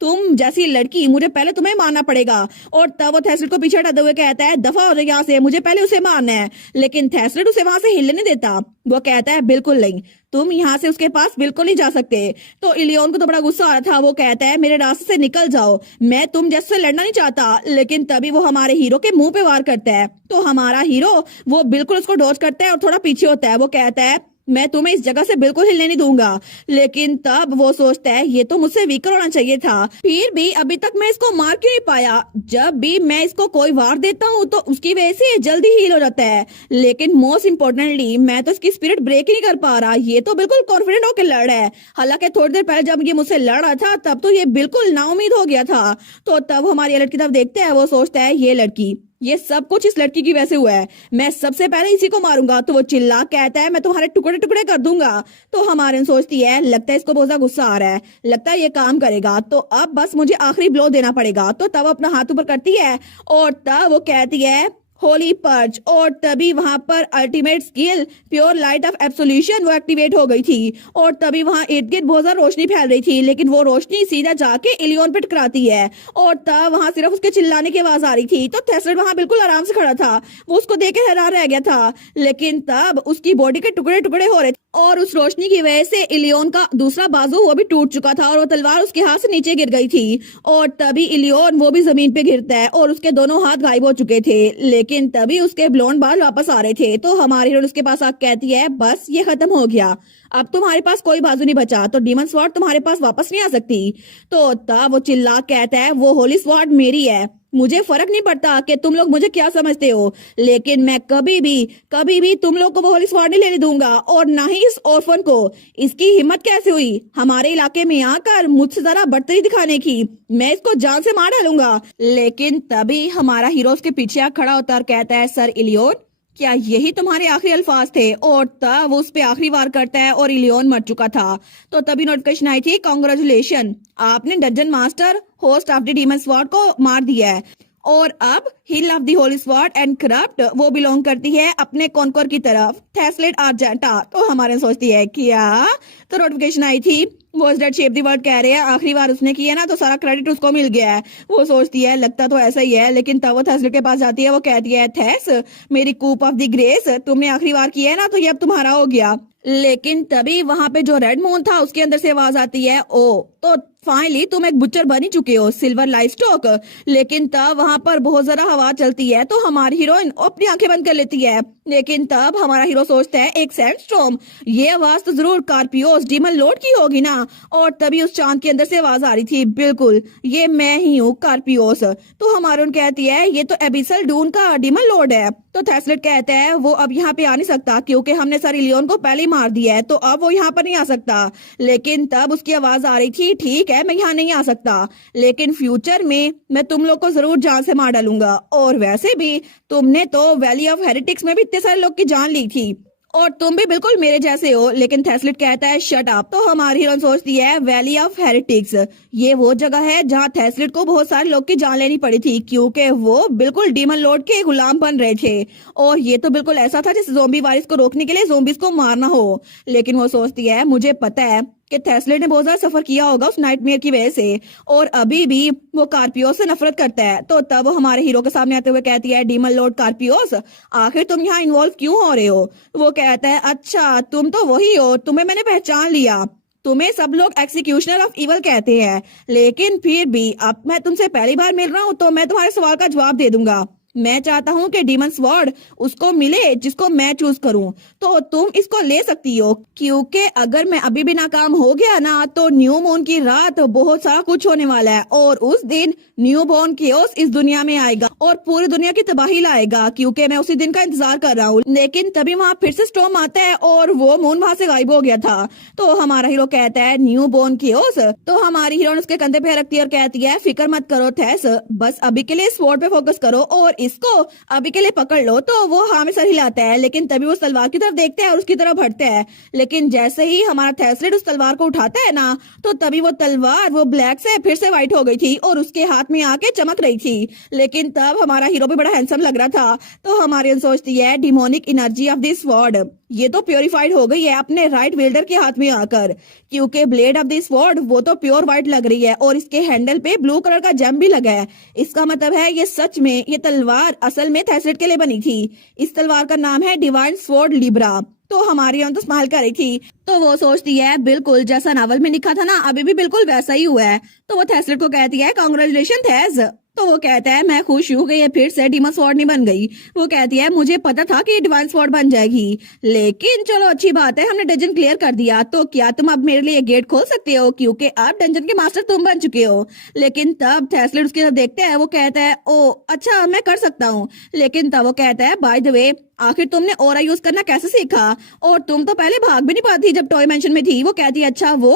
तुम जैसी लड़की, मुझे पहले तुम्हें मारना पड़ेगा। और तब वो थेस्लिट को पीछे हटाते हुए कहता है दफा हो जाए यहाँ से, मुझे पहले उसे मारना है। लेकिन थेस्लिट उसे वहां से हिलने नहीं देता। वो कहता है बिल्कुल नहीं, तुम यहाँ से उसके पास बिल्कुल नहीं जा सकते। तो इलियन को तो बड़ा गुस्सा आ रहा था। वो कहता है मेरे रास्ते से निकल जाओ, मैं तुम जैसे लड़ना नहीं चाहता। लेकिन तभी वो हमारे हीरो के मुंह पे वार करता है। तो हमारा हीरो वो बिल्कुल उसको डॉज करता है और थोड़ा पीछे होता है। वो कहता है मैं तुम्हें इस जगह से बिल्कुल हिलने नहीं दूंगा। लेकिन तब वो सोचता है ये तो मुझसे वीकर होना चाहिए था, फिर भी अभी तक मैं इसको मार क्यों नहीं पाया। जब भी मैं इसको कोई वार देता हूँ तो उसकी वजह से ये जल्दी हील हो जाता है। लेकिन मोस्ट इम्पोर्टेंटली मैं तो इसकी स्पिरिट ब्रेक ही नहीं कर पा रहा। ये तो बिल्कुल कॉन्फिडेंट होकर लड़ रहा है। हालांकि थोड़ी देर पहले जब ये मुझसे लड़ रहा था तब तो ये बिल्कुल नाउम्मीद हो गया था। तो तब हमारी ये लड़की तब देखते हैं, वो सोचता है ये लड़की, ये सब कुछ इस लड़की की वजह से हुआ है, मैं सबसे पहले इसी को मारूंगा। तो वो चिल्ला कहता है मैं तुम्हारे टुकड़े टुकड़े कर दूंगा। तो हमारे सोचती है लगता है इसको बहुत ज्यादा गुस्सा आ रहा है, लगता है ये काम करेगा, तो अब बस मुझे आखिरी ब्लो देना पड़ेगा। तो तब अपना हाथ ऊपर करती है और तब वो कहती है होली पर्च। और तभी वहां पर ultimate skill pure light of absolution वो एक्टिवेट हो गई थी। और तभी वहां इर्द गिर्द बहुत ज्यादा रोशनी फैल रही थी, लेकिन वो रोशनी सीधा जाके इलियन पे टकराती है। और तब वहां सिर्फ उसके चिल्लाने की आवाज आ रही थी। तो थेस्लेट वहां बिल्कुल आराम से खड़ा था, वो उसको देख के हैरान रह गया था। लेकिन तब उसकी बॉडी के टुकड़े टुकड़े हो रहे थे और उस रोशनी की वजह से इलियन का दूसरा बाजू वो भी टूट चुका था और वो तलवार उसके हाथ से नीचे गिर गई थी। और तभी इलियन वो भी जमीन पे गिरता है और उसके दोनों हाथ गायब हो चुके थे। लेकिन तभी उसके ब्लोंड बाल वापस आ रहे थे। तो हमारी हीरोइन उसके पास आके कहती है बस ये खत्म हो गया, अब तुम्हारे पास कोई बाजू नहीं बचा, तो डीमन स्वॉर्ड तुम्हारे पास वापस नहीं आ सकती। तो तब वो चिल्ला कहता है वो होली स्वॉर्ड मेरी है, मुझे फर्क नहीं पड़ता कि तुम लोग मुझे क्या समझते हो, लेकिन मैं कभी भी तुम लोग को वो होली स्वॉर्ड नहीं लेने दूंगा, और ना ही इस ऑर्फन को। इसकी हिम्मत कैसे हुई हमारे इलाके में आकर मुझसे जरा बढ़तरी दिखाने की, मैं इसको जान से मार डालूंगा। लेकिन तभी हमारा हीरो उसके पीछे खड़ा होता है और कहता है सर इलियन, क्या यही तुम्हारे आखिरी अल्फाज थे। और तब वो उस पे आखिरी वार करता है और इलियन मर चुका था। तो तभी नोटिफिकेशन आई थी कांग्रेचुलेशन, आपने dungeon master host of the demon sword को मार दिया है। और अब hill of the holy sword and corrupt वो बिलोंग करती है अपने कॉन्कोर की तरफ, थेस्लेट आर्जेंटा। तो हमारे सोचती है क्या, तो नोटिफिकेशन आई थी was that shape the world कह रहे हैं आखिरी बार उसने किया ना तो सारा क्रेडिट उसको मिल गया है। वो सोचती है लगता तो ऐसा ही है। लेकिन तब वो थेस्लेट के पास जाती है, वो कहती है थेस मेरी कूप ऑफ द ग्रेस तुमने आखिरी बार किया है ना तो ये अब तुम्हारा हो गया। लेकिन तभी वहां पे जो रेड मून था उसके अंदर से आवाज आती है ओ तो फाइनली तुम एक बुच्चर बन ही चुके हो, सिल्वर लाइफ स्टॉक। लेकिन तब वहां पर बहुत ज्यादा हवा चलती है तो हमारी हीरोइन अपनी आंखें बंद कर लेती है। लेकिन तब हमारा हीरो सोचता है एक सैंडस्टॉर्म, ये आवाज तो जरूर कार्पियोस डीमन लॉर्ड की होगी ना। और तभी उस चांद के अंदर से आवाज आ रही थी बिल्कुल ये मैं ही हूँ कार्पियोस। तो हमारी कहती है ये तो एबिसल डून का डीमन लॉर्ड है। तो थेस्लेट कहता है वो अब यहाँ पे आ नहीं सकता क्योंकि हमने सर इलियन को पहले ही मार दिया है, तो अब वो यहाँ पर नहीं आ सकता। लेकिन तब उसकी आवाज आ रही थी ठीक है मैं यहाँ नहीं आ सकता, लेकिन फ्यूचर में मैं तुम लोग को जरूर जान से मार डालूंगा। और वैसे भी तुमने तो वैली ऑफ हेरिटिक्स में भी इतने सारे लोग की जान ली थी और तुम भी बिल्कुल मेरे जैसे हो। लेकिन थेस्लेट कहता है शट अप। तो हमारी हीरोइन सोचती है वैली ऑफ हेरिटिक्स ये वो जगह है जहाँ थेस्लेट को बहुत सारे लोग की जान लेनी पड़ी थी क्योंकि वो बिल्कुल डीमन लॉर्ड के गुलाम बन रहे थे। और ये तो बिल्कुल ऐसा था जैसे ज़ोंबी वायरस को रोकने के लिए ज़ोंबीज को मारना हो। लेकिन वो सोचती है मुझे पता है कि थेस्लेट ने बहुत ज्यादा सफर किया होगा उस नाइटमेयर की वजह से और अभी भी वो कार्पियोस से नफरत करता है। तो तब वो हमारे हीरो के सामने आते हुए कहती है डीमन लॉर्ड कार्पियोस आखिर तुम यहाँ इन्वॉल्व क्यों हो रहे हो। वो कहता है अच्छा तुम तो वही हो, तुम्हें मैंने पहचान लिया, तुम्हें सब लोग एक्सिक्यूशनर ऑफ इवल कहते हैं, लेकिन फिर भी अब मैं तुमसे पहली बार मिल रहा हूँ तो मैं तुम्हारे सवाल का जवाब दे दूंगा। मैं चाहता हूँ कि डीमन स्वॉर्ड उसको मिले जिसको मैं चूज करूँ, तो तुम इसको ले सकती हो क्योंकि अगर मैं अभी भी नाकाम हो गया ना तो न्यू मून की रात बहुत सारा कुछ होने वाला है और उस दिन न्यू बॉर्न केओस इस दुनिया में आएगा और पूरी दुनिया की तबाही लाएगा क्योंकि मैं उसी दिन का इंतजार कर रहा हूँ। लेकिन तभी वहाँ फिर से स्टॉर्म आता है और वो मून वहाँ से गायब हो गया था। तो हमारा हीरो कहता है न्यू बॉर्न केओस। तो हमारी हीरोइन उसके कंधे पे रखती है और कहती है फिक्र मत करो थेस, बस अभी के लिए स्वॉर्ड पे फोकस करो और इसको अभी के लिए पकड़ लो। तो वो हाँ में सर हिलाता है, लेकिन तभी वो तलवार की तरफ देखता है और उसकी तरफ बढ़ता है। लेकिन जैसे ही हमारा थेस्लेट उस तलवार को उठाता है ना तो तभी वो तलवार वो ब्लैक से फिर से व्हाइट हो गई थी और उसके हाथ में आके चमक रही थी। लेकिन तब हमारा हीरो भी बड़ा हैंडसम लग रहा था। तो हमारी सोचती है demonic energy of this sword, ये तो प्योरीफाइड हो गई है अपने राइट विल्डर के हाथ में आकर, क्योंकि ब्लेड ऑफ द स्वॉर्ड वो तो प्योर व्हाइट लग रही है और इसके हैंडल पे ब्लू कलर का जेम भी लगा है। इसका मतलब है ये सच में ये तलवार असल में थेस्लेट के लिए बनी थी। इस तलवार का नाम है डिवाइन स्वॉर्ड लिब्रा। तो हमारी तो स्माइल कर रही थी, तो वो सोचती है बिल्कुल जैसा नावल में लिखा था ना, अभी भी बिल्कुल वैसा ही हुआ है। तो वो थेस्लेट को कहती है कांग्रेचुलेशन थेस। तो वो कहता है मैं खुश हूँ कि ये फिर से डीमन स्वॉर्ड नहीं बन गई। वो कहती है मुझे पता था कि डिवाइन स्वॉर्ड बन जाएगी, लेकिन चलो अच्छी बात है हमने डंजन क्लियर कर दिया, तो क्या तुम अब मेरे लिए गेट खोल सकते हो, क्योंकि अब डंजन के मास्टर तुम बन चुके हो। लेकिन तब थेस्लेट उसकी तरफ देखते हैं, वो कहता है ओ अच्छा मैं कर सकता हूँ। लेकिन तब वो कहता है बाय द वे आखिर तुमने ऑरा यूज करना कैसे सीखा, और तुम तो पहले भाग भी नहीं पाती जब टॉय मेंशन में थी। वो कहती है अच्छा वो,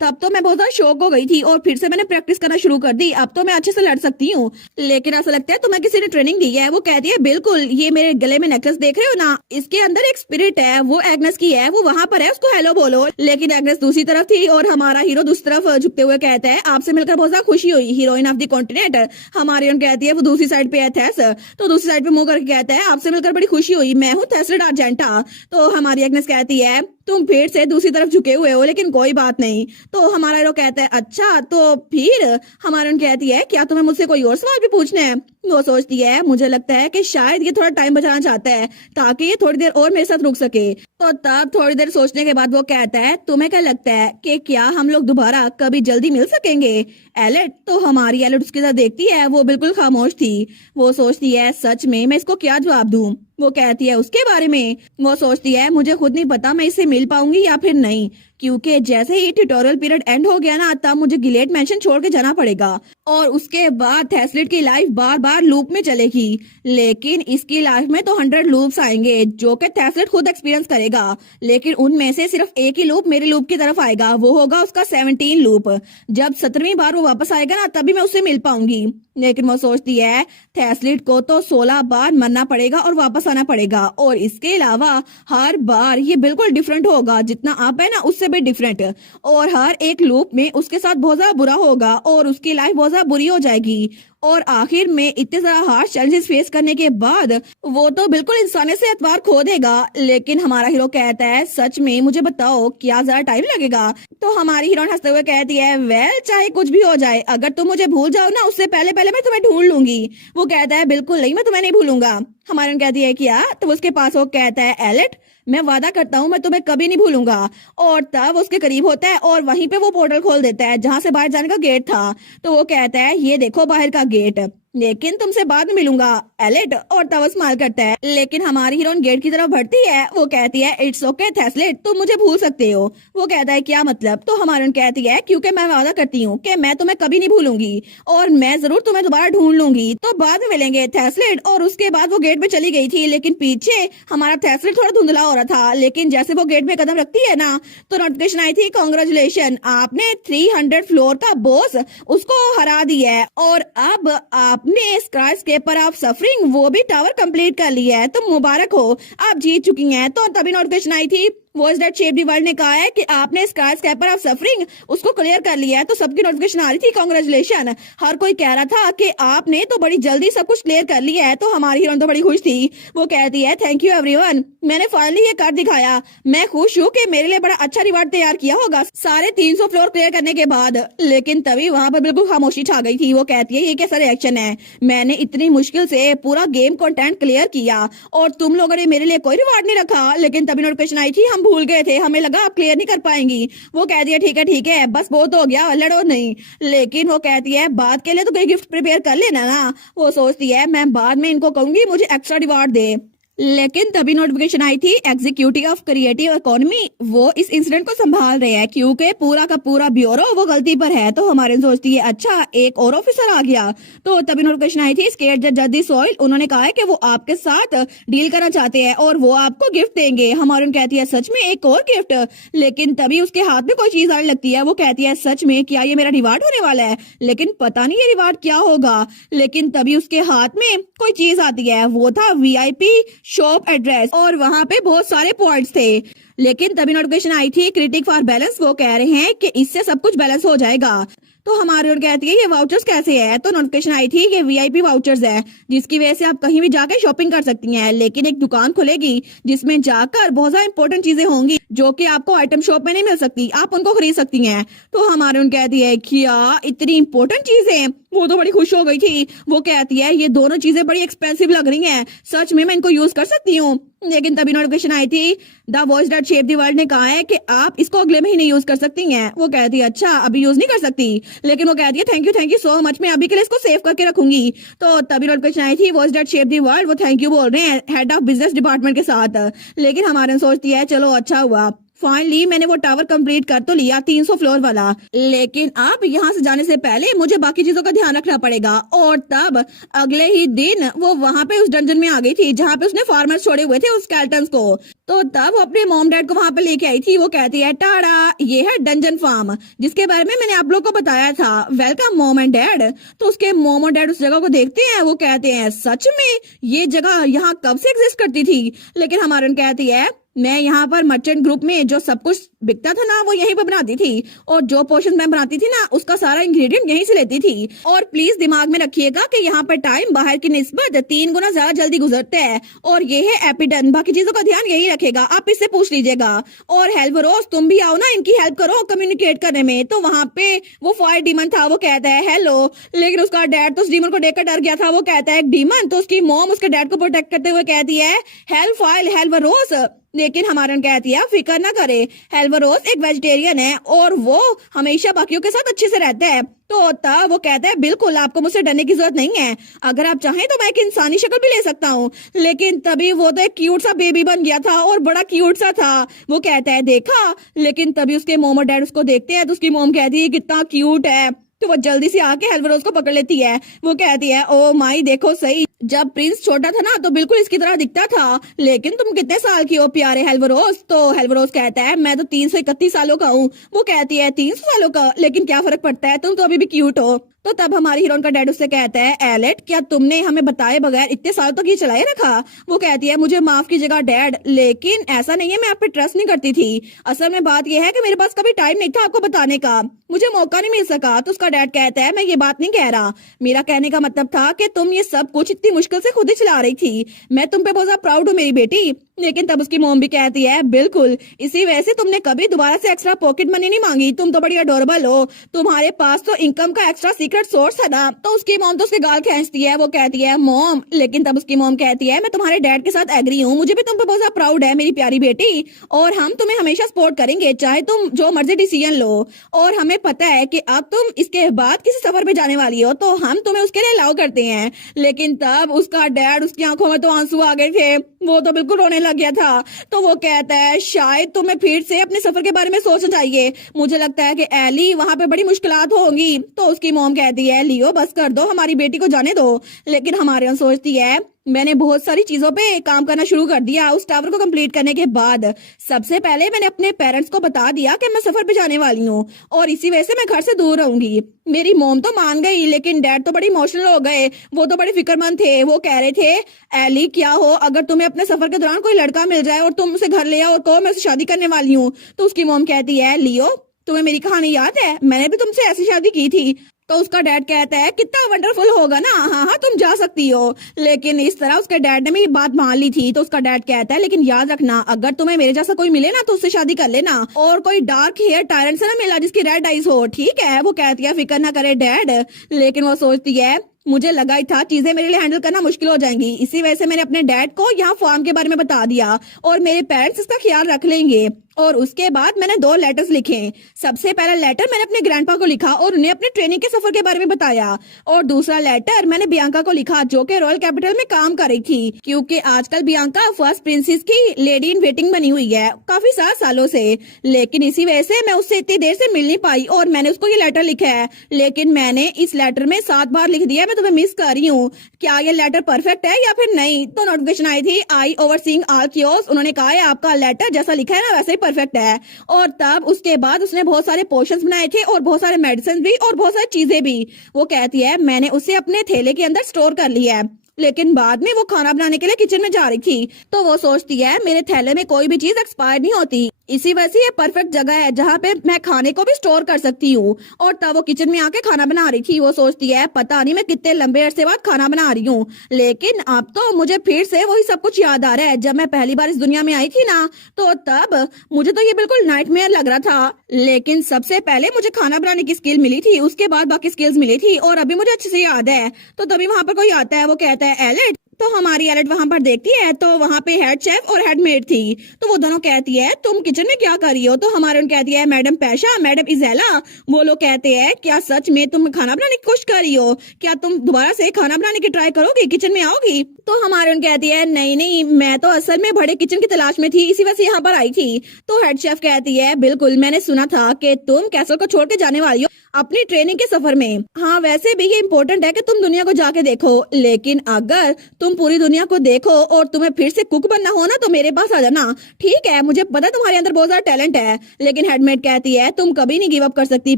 तब तो मैं बहुत ज्यादा शौक हो गई थी और फिर से मैंने प्रैक्टिस करना शुरू कर दी, अब तो मैं अच्छे से लड़ सकती हूँ। लेकिन ऐसा लगता है तुम्हें किसी ने ट्रेनिंग दी है। वो कहती है बिल्कुल, ये मेरे गले में नेकलेस देख रहे हो ना, इसके अंदर एक स्पिरिट है, वो एग्नेस की है, वो वहां पर है, उसको हेलो बोलो। लेकिन एग्नेस दूसरी तरफ थी और हमारा हीरो दूसरी तरफ झुकते हुए कहता है आपसे मिलकर बहुत ज्यादा खुशी हुई, हीरोइन ऑफ द कॉन्टिनेंट। हमारी कहती है वो दूसरी साइड पे है थेस, तो दूसरी साइड पे मुंह करके कहता है आपसे मिलकर बड़ी खुशी हुई, मैं हूँ थेस्लेट अर्जेंटा। तो हमारी एग्नेस कहती है तुम फिर से दूसरी तरफ झुके हुए हो, लेकिन कोई बात नहीं। तो हमारा हीरो कहता है अच्छा, तो फिर हमारी कहती है क्या तुम्हें मुझसे कोई और सवाल भी पूछना है। वो सोचती है मुझे लगता है कि शायद ये थोड़ा टाइम बचाना चाहता है ताकि ये थोड़ी देर और मेरे साथ रुक सके। तो तब थोड़ी देर सोचने के बाद वो कहता है तुम्हें क्या लगता है कि क्या हम लोग दोबारा कभी जल्दी मिल सकेंगे एलेट। तो हमारी एलेट उसके साथ देखती है, वो बिल्कुल खामोश थी। वो सोचती है सच में मैं इसको क्या जवाब दूं। वो कहती है उसके बारे में। वो सोचती है मुझे खुद नहीं पता मैं इससे मिल पाऊंगी या फिर नहीं, क्योंकि जैसे ही ट्यूटोरियल पीरियड एंड हो गया ना, तब मुझे गिलेट मेंशन छोड़ के जाना पड़ेगा और उसके बाद थेस्लेट की लाइफ बार बार लूप में चलेगी। लेकिन इसकी लाइफ में तो 100 लूप्स आएंगे जो कि थेस्लेट खुद एक्सपीरियंस करेगा, लेकिन उनमें से सिर्फ एक ही लूप मेरे लूप की तरफ आएगा, वो होगा उसका 17 लूप। जब 17वीं बार वो वापस आएगा ना, तभी मैं उससे मिल पाऊंगी। लेकिन वो सोचती है थेस्लेट को तो 16 बार मरना पड़ेगा और वापस आना पड़ेगा, और इसके अलावा हर बार ये बिल्कुल डिफरेंट होगा, जितना आप है ना उससे भी डिफरेंट, और हर एक लूप में उसके साथ बहुत ज्यादा बुरा होगा और उसकी लाइफ बहुत ज्यादा बुरी हो जाएगी। और आखिर में इतने सारा हार्ड चैलेंजेस फेस करने के बाद वो तो बिल्कुल इंसानियत से एतबार खो देगा। लेकिन हमारा हीरो कहता है सच में मुझे बताओ क्या ज्यादा टाइम लगेगा। तो हमारी हीरोइन हंसते हुए कहती है वेल चाहे कुछ भी हो जाए, अगर तुम मुझे भूल जाओ ना उससे पहले पहले मैं तुम्हें ढूंढ लूंगी। वो कहता है बिल्कुल नहीं, मैं तुम्हें नहीं भूलूंगा। हमारी कहती है क्या, तो उसके पास वो कहता है एलेट मैं वादा करता हूँ मैं तुम्हें कभी नहीं भूलूंगा। और तब उसके करीब होता है और वहीं पे वो पोर्टल खोल देता है जहां से बाहर जाने का गेट था। तो वो कहता है ये देखो बाहर का गेट, लेकिन तुमसे बाद में मिलूंगा एलेट। और तब स्माइल करता है। लेकिन हमारी हीरोइन गेट की तरफ बढ़ती है। वो कहती है इट्स ओके थेस्लेट, तुम मुझे भूल सकते हो। वो कहता है क्या मतलब। तो हमारी कहती है क्योंकि मैं वादा करती हूँ कि मैं तुम्हें कभी नहीं भूलूंगी और मैं जरूर तुम्हें दोबारा ढूंढ लूंगी, तो बाद में मिलेंगे थेस्लेट। और उसके बाद वो गेट पे चली गई थी, लेकिन पीछे हमारा थेस्लेट थोड़ा धुंधला हो रहा था। लेकिन जैसे वो गेट में कदम रखती है ना, तो नोटिफिकेशन आई थी कांग्रेचुलेशन, आपने 300 फ्लोर का बॉस उसको हरा दिया है और अब आपने स्काईस्केपर ऑफ सफरिंग वो भी टावर कंप्लीट कर लिया है, तो मुबारक हो आप जीत चुकी हैं। तो तभी नोटिफिकेशन आई थी voice that shape the world ने कहा है कि आपने स्काईस्केपर ऑफ सफरिंग उसको क्लियर कर लिया है। तो सबकी नोटिफिकेशन आ रही थी कांग्रेचुलेशन। हर कोई कह रहा था कि आपने तो बड़ी जल्दी सब कुछ क्लियर कर लिया है। तो हमारी हीरोइन तो बड़ी खुश थी। वो कहती है थैंक यू एवरीवन, मैंने फाइनली ये कर दिखाया। मैं खुश हूँ कि मेरे लिए बड़ा अच्छा रिवार्ड तैयार किया होगा सारे 300 फ्लोर क्लियर करने के बाद। लेकिन तभी वहां पर बिल्कुल खामोशी छा गई थी। वो कहती है ये कैसा रिएक्शन है, मैंने इतनी मुश्किल से पूरा गेम कंटेंट क्लियर किया और तुम लोगों ने मेरे लिए कोई रिवार्ड नहीं रखा। लेकिन तभी नोटिफिकेशन आई थी हम भूल गए थे, हमें लगा आप क्लियर नहीं कर पाएंगी। वो कहती है ठीक है बस बहुत हो गया, लड़ो नहीं। लेकिन वो कहती है बाद के लिए तो कोई गिफ्ट प्रिपेयर कर लेना ना। वो सोचती है मैं बाद में इनको कहूंगी मुझे एक्स्ट्रा रिवार्ड दे। लेकिन तभी नोटिफिकेशन आई थी एग्जीक्यूटिव ऑफ क्रिएटिव इकोनॉमी वो इस इंसिडेंट को संभाल रहे हैं, क्योंकि पूरा का पूरा ब्यूरो वो गलती पर है। तो हमारे सोचती है अच्छा एक और ऑफिसर आ गया। तो तभी नोटिफिकेशन आई थी स्टेट जज सोइल, उन्होंने कहा है कि वो आपके साथ डील करना चाहते हैं और वो आपको गिफ्ट देंगे। हमारे कहती है सच में एक और गिफ्ट। लेकिन तभी उसके हाथ में कोई चीज आने लगती है। वो कहती है सच में क्या ये मेरा रिवार्ड होने वाला है, लेकिन पता नहीं ये रिवार्ड क्या होगा। लेकिन तभी उसके हाथ में कोई चीज आती है, वो था VIP शॉप एड्रेस और वहां पे बहुत सारे पॉइंट्स थे। लेकिन तभी नोटिफिकेशन आई थी क्रिटिक फॉर बैलेंस, वो कह रहे हैं कि इससे सब कुछ बैलेंस हो जाएगा। तो हमारी ओर कहती है ये वाउचर्स कैसे है, तो नोटिफिकेशन आई थी ये वीआईपी वाउचर्स है जिसकी वजह से आप कहीं भी जाकर शॉपिंग कर सकती हैं, लेकिन एक दुकान खुलेगी जिसमें जाकर बहुत सारी इंपॉर्टेंट चीजें होंगी जो कि आपको आइटम शॉप में नहीं मिल सकती, आप उनको खरीद सकती हैं। तो हमारे उन कहती है क्या इतनी इंपॉर्टेंट चीजें, वो तो बड़ी खुश हो गई थी। वो कहती है ये दोनों चीजें बड़ी एक्सपेंसिव लग रही हैं, सच में मैं इनको यूज कर सकती हूँ। लेकिन तभी नोटिफिकेशन आई थी the voice that shape the world ने कहा है कि आप इसको अगले महीने यूज कर सकती हैं। वो कहती है अच्छा अभी यूज नहीं कर सकती, लेकिन वो कहती है थैंक यू सो मच, मैं अभी के लिए इसको सेव करके रखूंगी। तो तभी नोटिफिकेशन आई थी voice that shape the world, वो थैंक यू बोल रहे हैं हेड ऑफ बिजनेस डिपार्टमेंट के साथ। लेकिन हमारे सोचती है चलो अच्छा हुआ, फाइनली मैंने वो टावर कंप्लीट कर तो लिया 300 फ्लोर वाला, लेकिन अब यहाँ से जाने से पहले मुझे बाकी चीजों का ध्यान रखना पड़ेगा। और तब अगले ही दिन वो वहाँ पे उस डंजन में आ गई थी जहाँ पे उसने फार्मर्स छोड़े हुए थे उस स्केल्टन्स को। तो तब वो अपने मॉम डैड को वहाँ पे लेके आई थी। वो कहती है टाड़ा ये है डंजन फार्म जिसके बारे में मैंने आप लोग को बताया था, वेलकम मॉम एंड डैड। तो उसके मॉम और डैड उस जगह को देखते हैं, वो कहते हैं सच में ये जगह यहाँ कब से एग्जिस्ट करती थी। लेकिन हमारे कहती है मैं यहाँ पर मर्चेंट ग्रुप में जो सब कुछ बिकता था ना वो यहीं पर बनाती थी, और जो पोशन मैं बनाती थी ना उसका सारा इंग्रेडिएंट यहीं से लेती थी। और प्लीज दिमाग में रखिएगा कि यहाँ पर टाइम बाहर की निस्बत 3 गुना ज्यादा जल्दी गुजरता है, और ये है एपिडन, बाकी चीजों का ध्यान यही रखेगा, आप इससे पूछ लीजिएगा। और हेल्वरोस तुम भी आओ ना, इनकी हेल्प करो कम्युनिकेट करने में। तो वहाँ पे वो फायर डीमन था, वो कहता है हेलो, लेकिन उसका डैड तो उस डीमन को देखकर डर गया था। वो कहता है डीमन, तो उसकी मॉम उसके डैड को प्रोटेक्ट करते हुए कहती है हेल्प फाइल हेल्वरोस। लेकिन हमारे कहती है फिक्र ना करे, हेल्वरोस एक वेजिटेरियन है और वो हमेशा बाकियों के साथ अच्छे से रहता है। तो तब वो कहता है बिल्कुल आपको मुझसे डरने की जरूरत नहीं है, अगर आप चाहें तो मैं एक इंसानी शक्ल भी ले सकता हूँ। लेकिन तभी वो तो एक क्यूट सा बेबी बन गया था और बड़ा क्यूट सा था। वो कहता है देखा, लेकिन तभी उसके मॉम और डैड उसको देखते हैं तो उसकी मॉम कहती है कितना क्यूट है। तो वो जल्दी से आके हेल्वरोस को पकड़ लेती है। वो कहती है ओ माई देखो सही, जब प्रिंस छोटा था ना तो बिल्कुल इसकी तरह दिखता था, लेकिन तुम कितने साल की हो प्यारे हेल्वरोस। तो हेल्वरोस कहता है मैं तो 331 सालों का हूँ। वो कहती है 300 सालों का, लेकिन क्या फर्क पड़ता है, तुम तो अभी भी क्यूट हो। तो तब हमारी हीरोइन का डैड उससे कहता है एलेट क्या तुमने हमें बताए बगैर इतने साल तक ये चलाए रखा। वो कहती है मुझे माफ कीजिएगा डैड, लेकिन ऐसा नहीं है मैं आप पे ट्रस्ट नहीं करती थी, असल में बात यह है कि मेरे पास कभी टाइम नहीं था आपको बताने का, मुझे मौका नहीं मिल सका। तो उसका डैड कहता है मैं ये बात नहीं कह रहा, मेरा कहने का मतलब था कि तुम ये सब कुछ इतनी मुश्किल से खुद ही चला रही थी, मैं तुम पे बहुत ज्यादा प्राउड हूँ मेरी बेटी। लेकिन तब उसकी मॉम भी कहती है बिल्कुल, इसी वजह से तुमने कभी दोबारा से एक्स्ट्रा पॉकेट मनी नहीं मांगी, तुम तो बड़ी अडोरेबल हो, तुम्हारे पास तो इनकम का एक्स्ट्रा सीक्रेट सोर्स है ना। तो उसकी मॉम तो उसके गाल खींचती है। वो कहती है मॉम, लेकिन तब उसकी मॉम कहती है मैं तुम्हारे डैड के साथ एग्री हूँ, मुझे भी तुम पे बहुत ज्यादा प्राउड है मेरी प्यारी बेटी, और हम तुम्हें हमेशा सपोर्ट करेंगे चाहे तुम जो मर्जी डिसीजन लो। और हमें पता है कि अब तुम इसके बाद किसी सफर पे जाने वाली हो तो हम तुम्हें उसके लिए अलाउ करते हैं। लेकिन तब उसका डैड, उसकी आंखों में तो आंसू आ गए थे, वो तो बिल्कुल रोने लग गया था। तो वो कहता है शायद तुम्हें फिर से अपने सफर के बारे में सोचना चाहिए, मुझे लगता है कि एली वहां पे बड़ी मुश्किलात होंगी। तो उसकी मॉम कहती है लियो बस कर दो, हमारी बेटी को जाने दो। लेकिन हमारे यहाँ सोचती है मैंने बहुत सारी चीजों पे काम करना शुरू कर दिया उस टावर को कंप्लीट करने के बाद। सबसे पहले मैंने अपने पेरेंट्स को बता दिया कि मैं सफर पे जाने वाली हूँ और इसी वजह से मैं घर से दूर रहूंगी। मेरी मॉम तो मान गई, लेकिन डैड तो बड़ी इमोशनल हो गए, वो तो बड़े फिक्रमंद थे। वो कह रहे थे एली क्या हो अगर तुम्हें अपने सफर के दौरान कोई लड़का मिल जाए और तुम उसे घर ले आओ और कहो मैं उससे शादी करने वाली हूँ। तो उसकी मॉम कहती है लियो तुम्हें मेरी कहानी याद है, मैंने भी तुमसे ऐसी शादी की थी। तो उसका डैड कहता है कितना वंडरफुल होगा ना, हाँ हाँ तुम जा सकती हो। लेकिन इस तरह उसके डैड ने भी बात मान ली थी। तो उसका डैड कहता है लेकिन याद रखना अगर तुम्हें मेरे जैसा कोई मिले ना तो उससे शादी कर लेना, और कोई डार्क हेयर टायरेंट से ना मिला जिसकी रेड आईज हो, ठीक है। वो कहती है फिक्र ना करे डैड, लेकिन वो सोचती है मुझे लगा ही था चीजें मेरे लिए हैंडल करना मुश्किल हो जाएंगी, इसी वजह से मैंने अपने डैड को यहाँ फार्म के बारे में बता दिया और मेरे पेरेंट्स इसका ख्याल रख लेंगे। और उसके बाद मैंने 2 लेटर्स लिखे। सबसे पहला लेटर मैंने अपने ग्रैंडपा को लिखा और उन्हें अपने ट्रेनिंग के सफर के बारे में बताया, और दूसरा लेटर मैंने बियांका को लिखा जो कि रॉयल कैपिटल में काम कर रही थी, क्योंकि आजकल बियांका फर्स्ट प्रिंसेस की लेडी इन वेटिंग बनी हुई है काफी सालों से। लेकिन इसी वजह से मैं उससे इतनी देर से मिल नहीं पाई और मैंने उसको ये लेटर लिखा है। लेकिन मैंने इस लेटर में 7 बार लिख दिया मैं तुम्हें मिस कर रही हूँ, क्या ये लेटर परफेक्ट है या फिर नहीं। तो नोटिफिकेशन आई थी आई ओवरसीइंग ऑल कियोस, उन्होंने कहा है आपका लेटर जैसा लिखा है ना वैसे ही परफेक्ट है। और तब उसके बाद उसने बहुत सारे पोशंस बनाए थे और बहुत सारे मेडिसिन भी और बहुत सारी चीजें भी। वो कहती है मैंने उसे अपने थैले के अंदर स्टोर कर लिया है, लेकिन बाद में वो खाना बनाने के लिए किचन में जा रही थी तो वो सोचती है मेरे थैले में कोई भी चीज एक्सपायर नहीं होती, इसी वजह से ये परफेक्ट जगह है जहाँ पे मैं खाने को भी स्टोर कर सकती हूँ। और तब वो किचन में आके खाना बना रही थी। वो सोचती है पता नहीं मैं कितने लंबे अरसे बाद खाना बना रही हूँ, लेकिन अब तो मुझे फिर से वही सब कुछ याद आ रहा है। जब मैं पहली बार इस दुनिया में आई थी ना, तो तब मुझे तो ये बिल्कुल नाइटमेयर लग रहा था। लेकिन सबसे पहले मुझे खाना बनाने की स्किल मिली थी, उसके बाद बाकी स्किल्स मिली थी, और अभी मुझे अच्छे से याद है। तो तभी वहां पर कोई आता है, वो कहता है एलेट। तो हमारी एलेट वहां पर देखती है तो वहां पे हेड शेफ और हेड मेड थी। तो वो दोनों कहती है तुम किचन में क्या कर रही हो? तो हमारे उन कहती है मैडम पैशा, मैडम इजेला। वो लोग कहते हैं क्या सच में तुम खाना बनाने की कोशिश कर रही हो? क्या तुम दोबारा से खाना बनाने की ट्राई करोगी, किचन में आओगी? तो हमारे उन कहती है नहीं नहीं, मैं तो असल में बड़े किचन की तलाश में थी, इसी वजह से यहाँ पर आई थी। तो हेड शेफ कहती है बिल्कुल, मैंने सुना था कि तुम कैसल को छोड़ के जाने वाली हो अपनी ट्रेनिंग के सफर में। हाँ वैसे भी ये इम्पोर्टेंट है कि तुम दुनिया को जाके देखो, लेकिन अगर तुम पूरी दुनिया को देखो और तुम्हें फिर से कुक बनना हो ना, तो मेरे पास आ जाना। ठीक है, मुझे पता है तुम्हारे अंदर बहुत ज्यादा टैलेंट है, लेकिन हेडमेड कहती है तुम कभी नहीं गिव अप कर सकती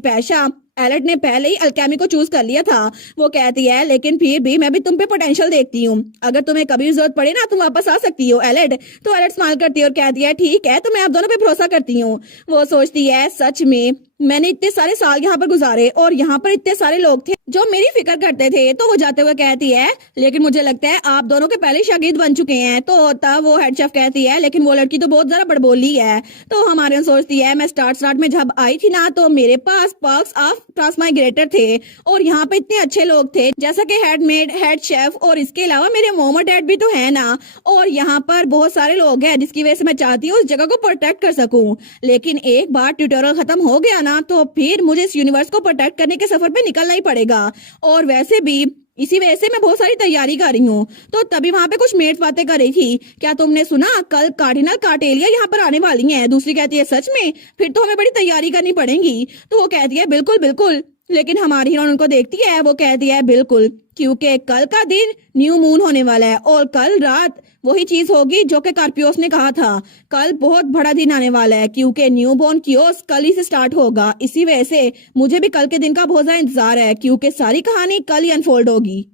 पैशा। एलेट ने पहले ही अल्केमी को चूज कर लिया था। वो कहती है लेकिन फिर भी मैं भी तुम पे पोटेंशियल देखती हूँ, अगर तुम्हें कभी जरूरत पड़े ना तुम वापस आ सकती हो एलेट। तो एलेट स्माइल करती है और कहती है ठीक है, तो मैं आप दोनों पे भरोसा करती हूँ। वो सोचती है सच में मैंने इतने सारे साल यहाँ पर गुजारे और यहाँ पर इतने सारे लोग थे जो मेरी फिक्र करते थे। तो वो जाते हुए कहती है लेकिन मुझे लगता है आप दोनों के पहले शागिर्द बन चुके हैं। तो तब वो हेड शेफ कहती है लेकिन वो लड़की तो बहुत ज्यादा बड़बोली है। तो हमारे सोचती है मैं स्टार्ट में जब आई थी ना, तो मेरे पास पर्क्स ऑफ ट्रांसमाइग्रेटर थे और यहाँ पे इतने अच्छे लोग थे जैसा कि हेडमेड, हेड शेफ, और इसके अलावा मेरे मोम और डैड भी तो है ना। और यहाँ पर बहुत सारे लोग हैं जिसकी वजह से मैं चाहती हूँ उस जगह को प्रोटेक्ट कर सकूं। लेकिन एक बार ट्यूटोरियल खत्म हो गया ना, तो फिर मुझे इस यूनिवर्स को प्रोटेक्ट करने के सफर पे निकलना ही पड़ेगा। और वैसे भी इसी वजह से मैं बहुत सारी तैयारी कर रही हूँ। तो तभी वहां पे कुछ मेड्स बातें कर रही थी, क्या तुमने सुना कल कार्डिनल कार्टेलिया यहाँ पर आने वाली हैं? दूसरी कहती है सच में, फिर तो हमें बड़ी तैयारी करनी पड़ेगी। तो वो कहती है बिल्कुल बिल्कुल, लेकिन हमारी हीरोइन उनको देखती है, वो कहती है बिल्कुल, क्योंकि कल का दिन न्यू मून होने वाला है और कल रात वही चीज होगी जो कि कार्पियोस ने कहा था। कल बहुत बड़ा दिन आने वाला है क्योंकि न्यू बॉर्न कियोस कल ही से स्टार्ट होगा। इसी वजह से मुझे भी कल के दिन का बहुत ज्यादा इंतजार है क्योंकि सारी कहानी कल ही अनफोल्ड होगी।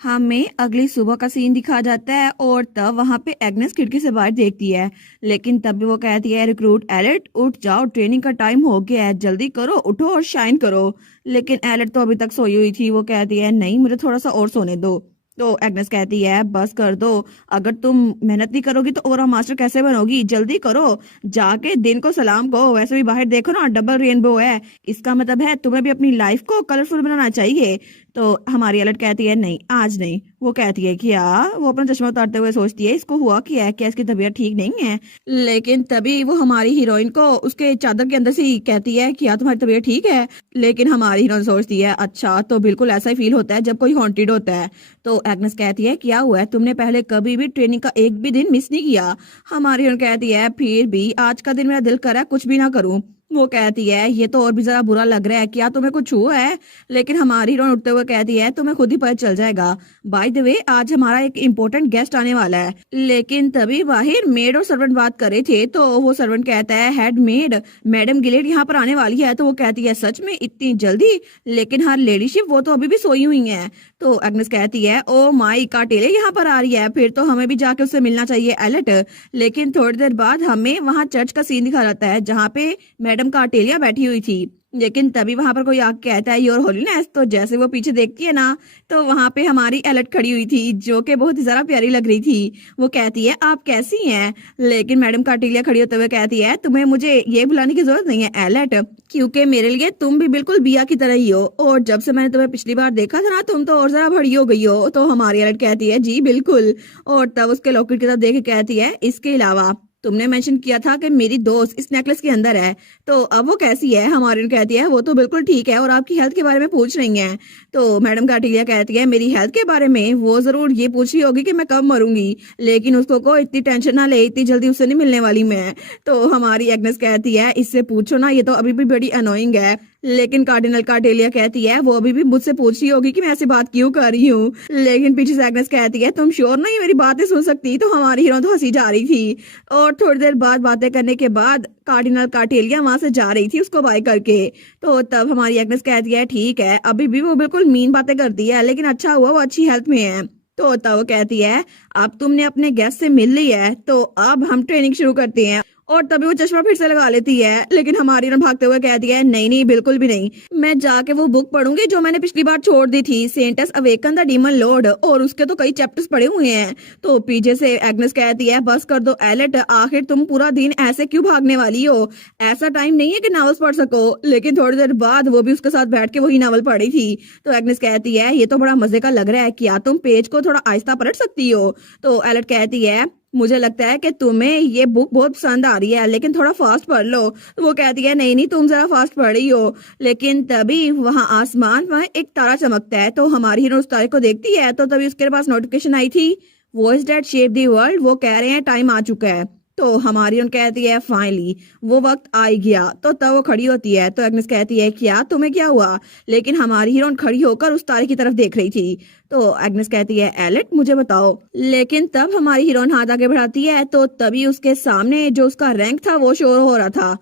हमें अगली सुबह का सीन दिखा जाता है और तब वहां पे एग्नेस खिड़की से बाहर देखती है, लेकिन तब भी वो कहती है रिक्रूट एलेट उठ जाओ, ट्रेनिंग का टाइम हो गया है, जल्दी करो, उठो और शाइन करो। लेकिन एलेट तो अभी तक सोई हुई थी। वो कहती है नहीं, मुझे थोड़ा सा और सोने दो। तो एग्नेस कहती है बस कर दो, अगर तुम मेहनत नहीं करोगी तो ओवरऑल मास्टर कैसे बनोगी, जल्दी करो, जाके दिन को सलाम कहो। वैसे भी बाहर देखो ना डबल रेनबो है, इसका मतलब है तुम्हें भी अपनी लाइफ को कलरफुल बनाना चाहिए। तो हमारी एलेट कहती है नहीं आज नहीं। वो कहती है कि यार, वो अपना चश्मा उतारते हुए सोचती है इसको हुआ क्या है, क्या इसकी तबीयत ठीक नहीं है? लेकिन तभी वो हमारी हीरोइन को उसके चादर के अंदर से ही कहती है कि यार तुम्हारी तबीयत ठीक है। लेकिन हमारी हीरोइन सोचती है अच्छा, तो बिल्कुल ऐसा ही फील होता है जब कोई हॉन्टेड होता है। तो एग्नेस कहती है क्या हुआ है, तुमने पहले कभी भी ट्रेनिंग का एक भी दिन मिस नहीं किया? हमारी हीरोइन कहती है फिर भी आज का दिन मेरा दिल करा कुछ भी ना करूं। वो कहती है ये तो और भी ज्यादा बुरा लग रहा है, क्या तुम्हें कुछ हुआ है? लेकिन हमारी हीरोइन उठते हुए कहती है तुम्हें खुद ही पता चल जाएगा। बाय द वे आज हमारा एक इम्पोर्टेंट गेस्ट आने वाला है। लेकिन तभी बाहर मेड और सर्वेंट बात कर रहे थे। तो वो सर्वेंट कहता है हेड मेड, मैडम गिलेड यहाँ पर आने वाली है। तो वो कहती है सच में इतनी जल्दी? लेकिन हर लेडीशिप वो तो अभी भी सोई हुई है। तो एग्नेस कहती है ओ माई कार्टेले यहाँ पर आ रही है, फिर तो हमें भी जाके उससे मिलना चाहिए एलेट। लेकिन थोड़ी देर बाद हमें वहाँ चर्च का सीन दिखा जाता है जहाँ पे मैडम कार्टेलिया बैठी हुई थी। लेकिन तभी वहां पर कोई आके कहता है योर होलीनेस। तो जैसे वो पीछे देखती है ना, तो वहां पे हमारी एलेट खड़ी हुई थी जो कि बहुत ही ज्यादा प्यारी लग रही थी। वो कहती है आप कैसी हैं? लेकिन मैडम कार्टेलिया खड़ी होते हुए कहती है तुम्हें मुझे ये बुलाने की जरूरत नहीं है एलेट, क्योंकि मेरे लिए तुम भी बिल्कुल बिया की तरह ही हो, और जब से मैंने तुम्हें पिछली बार देखा था ना, तुम तो और ज्यादा बड़ी हो गई हो। तो हमारी एलेट कहती है जी बिल्कुल, और तब उसके लॉकेट की तरफ देख के कहती है इसके अलावा तुमने मेंशन किया था कि मेरी दोस्त इस नेकलेस के अंदर है, तो अब वो कैसी है? हमारी कहती है वो तो बिल्कुल ठीक है, और आपकी हेल्थ के बारे में पूछ रही हैं। तो मैडम कार्टेलिया कहती है मेरी हेल्थ के बारे में वो जरूर ये पूछ रही होगी कि मैं कब मरूंगी, लेकिन उसको को इतनी टेंशन ना ले, इतनी जल्दी उससे नहीं मिलने वाली मैं। तो हमारी एग्नेस कहती है इससे पूछो ना, ये तो अभी भी बड़ी अनोइंग है। लेकिन कार्डिनल कार्टेलिया कहती है वो अभी भी मुझसे पूछ रही होगी कि मैं ऐसी बात क्यों कर रही हूँ। लेकिन पीछे से एग्नेस कहती है तुम श्योर नहीं मेरी बातें सुन सकती? तो हमारी हीरो तो हंसी जा रही थी। और थोड़ी देर बाद बातें करने के बाद कार्डिनल कार्टेलिया वहां से जा रही थी उसको बाय करके। तो तब हमारी एग्नेस कहती है ठीक है, अभी भी वो बिल्कुल मीन बातें करती है, लेकिन अच्छा हुआ वो अच्छी हेल्थ में है। तो तब वो कहती है अब तुमने अपने गेस्ट से मिल ली है, तो अब हम ट्रेनिंग शुरू करते हैं। और तभी वो चश्मा फिर से लगा लेती है, लेकिन हमारी हीरोइन भागते हुए कहती है नहीं नहीं बिल्कुल भी नहीं, मैं जाके वो बुक पढ़ूंगी जो मैंने पिछली बार छोड़ दी थी, Santos awaken the demon Lord, और उसके तो कई चैप्टर्स पड़े हुए हैं। तो पीछे से एग्नेस कहती है बस कर दो एलेट, आखिर तुम पूरा दिन ऐसे क्यों भागने वाली हो, ऐसा टाइम नहीं है कि नॉवेल्स पढ़ सको। लेकिन थोड़ी देर बाद वो भी उसके साथ बैठ के वही नॉवल पढ़ी थी। तो एग्नेस कहती है ये तो बड़ा मजे का लग रहा है, क्या तुम पेज को थोड़ा आहिस्ता पलट सकती हो। तो एलेट कहती है मुझे लगता है कि तुम्हें ये बुक बहुत पसंद आ रही है, लेकिन थोड़ा फास्ट पढ़ लो। तो वो कहती है नहीं नहीं तुम जरा फास्ट पढ़ रही हो। लेकिन तभी वहां आसमान में एक तारा चमकता है, तो हमारी हीरो उस तारे को देखती है, तो तभी उसके पास नोटिफिकेशन आई थी, voice that shape the world, वो कह रहे हैं टाइम आ चुका है। तो हमारी उन कहती है फाइनली वो वक्त आ ही गया। तो तब वो खड़ी होती है, तो एग्नेस कहती है क्या तुम्हें क्या हुआ, लेकिन हमारी हीरोइन खड़ी होकर उस तारे की तरफ देख रही थी। तो एग्नेस कहती है एलेट मुझे बताओ, लेकिन तब हमारी हीरोइन हाथ आगे बढ़ाती है, तो तभी उसके सामने जो उसका रैंक था वो शो हो रहा था,